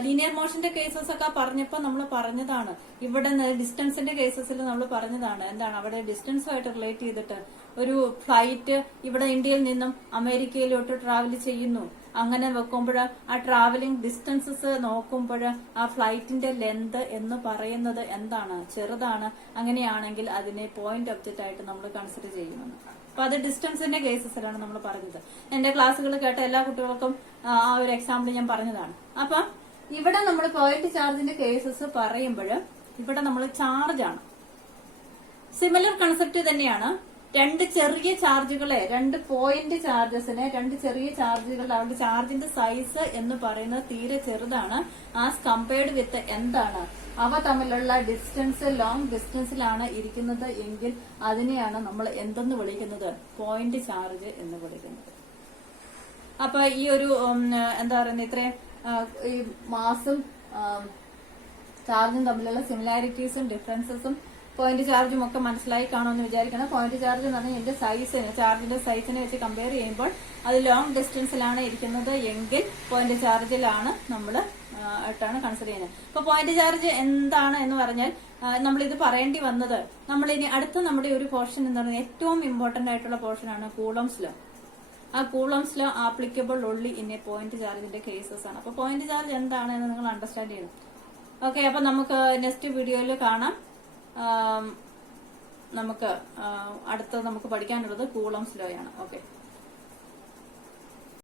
ലീനിയർ മോഷന്റെ കേസസ് ഒക്കെ പറഞ്ഞപ്പോ നമ്മൾ പറഞ്ഞതാണ്. ഇവിടെ ഡിസ്റ്റൻസിന്റെ കേസസിൽ നമ്മൾ പറഞ്ഞതാണ്. എന്താണ്, അവിടെ ഡിസ്റ്റൻസുമായിട്ട് റിലേറ്റ് ചെയ്തിട്ട് ഒരു ഫ്ലൈറ്റ് ഇവിടെ ഇന്ത്യയിൽ നിന്നും അമേരിക്കയിലോട്ട് ട്രാവൽ ചെയ്യുന്നു. അങ്ങനെ വെക്കുമ്പോൾ ആ ട്രാവലിംഗ് ഡിസ്റ്റൻസസ് നോക്കുമ്പോൾ ആ ഫ്ലൈറ്റിന്റെ ലെന്ത് എന്ന് പറയുന്നത് എന്താണ്, ചെറുതാണ്. അങ്ങനെയാണെങ്കിൽ അതിനെ പോയിന്റ് ഒബ്ജക്റ്റ് ആയിട്ട് നമ്മൾ കൺസിഡർ ചെയ്യുമെന്ന്. അപ്പൊ അത് ഡിസ്റ്റൻസിന്റെ കേസസിലാണ് നമ്മൾ പറഞ്ഞത്. എന്റെ ക്ലാസ്സുകൾ കേട്ട എല്ലാ കുട്ടികൾക്കും ആ ഒരു എക്സാമ്പിൾ ഞാൻ പറഞ്ഞതാണ്. അപ്പൊ ഇവിടെ നമ്മൾ പോയിന്റ് ചാർജിന്റെ കേസസ് പറയുമ്പോൾ ഇവിടെ നമ്മൾ ചാർജ് ആണ്. സിമിലർ കൺസെപ്റ്റ് തന്നെയാണ്. രണ്ട് ചെറിയ ചാർജുകളെ, 2 പോയിന്റ് ചാർജസിനെ, 2 ചെറിയ ചാർജുകളുടെ അവരുടെ ചാർജിന്റെ സൈസ് എന്ന് പറയുന്നത് തീരെ ചെറുതാണ്. ആസ് കമ്പയർഡ് വിത്ത് എന്താണ്, അവ തമ്മിലുള്ള ഡിസ്റ്റൻസ് ലോങ് ഡിസ്റ്റൻസിലാണ് ഇരിക്കുന്നത് എങ്കിൽ അതിനെയാണ് നമ്മൾ എന്തെന്ന് വിളിക്കുന്നത്? പോയിന്റ് ചാർജ് എന്ന് വിളിക്കുന്നത്. അപ്പൊ ഈ ഒരു എന്താ പറയുന്നത്, ഇത്രയും ഈ മാസും ചാർജും തമ്മിലുള്ള സിമിലാരിറ്റീസും ഡിഫറൻസസും പോയിന്റ് ചാർജും ഒക്കെ മനസ്സിലായി കാണുമെന്ന് വിചാരിക്കണം. പോയിന്റ് ചാർജ് എന്ന് പറഞ്ഞാൽ എന്റെ സൈസിന്, ചാർജിന്റെ സൈസിനെ വെച്ച് കമ്പയർ ചെയ്യുമ്പോൾ അത് ലോങ് ഡിസ്റ്റൻസിലാണ് ഇരിക്കുന്നത് എങ്കിൽ പോയിന്റ് ചാർജിലാണ് നമ്മൾ ആയിട്ടാണ് കൺസിഡർ ചെയ്യുന്നത്. അപ്പൊ പോയിന്റ് ചാർജ് എന്താണ് എന്ന് പറഞ്ഞാൽ നമ്മൾ ഇത് പറയേണ്ടി വന്നത്, നമ്മൾ ഇനി അടുത്ത നമ്മുടെ ഒരു പോർഷൻ എന്ന് പറയുന്നത് ഏറ്റവും ഇമ്പോർട്ടന്റ് ആയിട്ടുള്ള പോർഷൻ ആണ് കൂളംസ് ലോ. ആ Coulomb's law applicable only in A point ചാർജിന്റെ കേസസ് ആണ്. അപ്പൊ പോയിന്റ് ചാർജ് എന്താണ് എന്ന് നിങ്ങൾ അണ്ടർസ്റ്റാൻഡ് ചെയ്യണം. ഓക്കെ, അപ്പൊ നമുക്ക് നെക്സ്റ്റ് വീഡിയോയിൽ കാണാം. നമുക്ക് അടുത്തത് നമുക്ക് പഠിക്കാനുള്ളത് കൂളംസ് ലോ ആണ്. ഓക്കെ.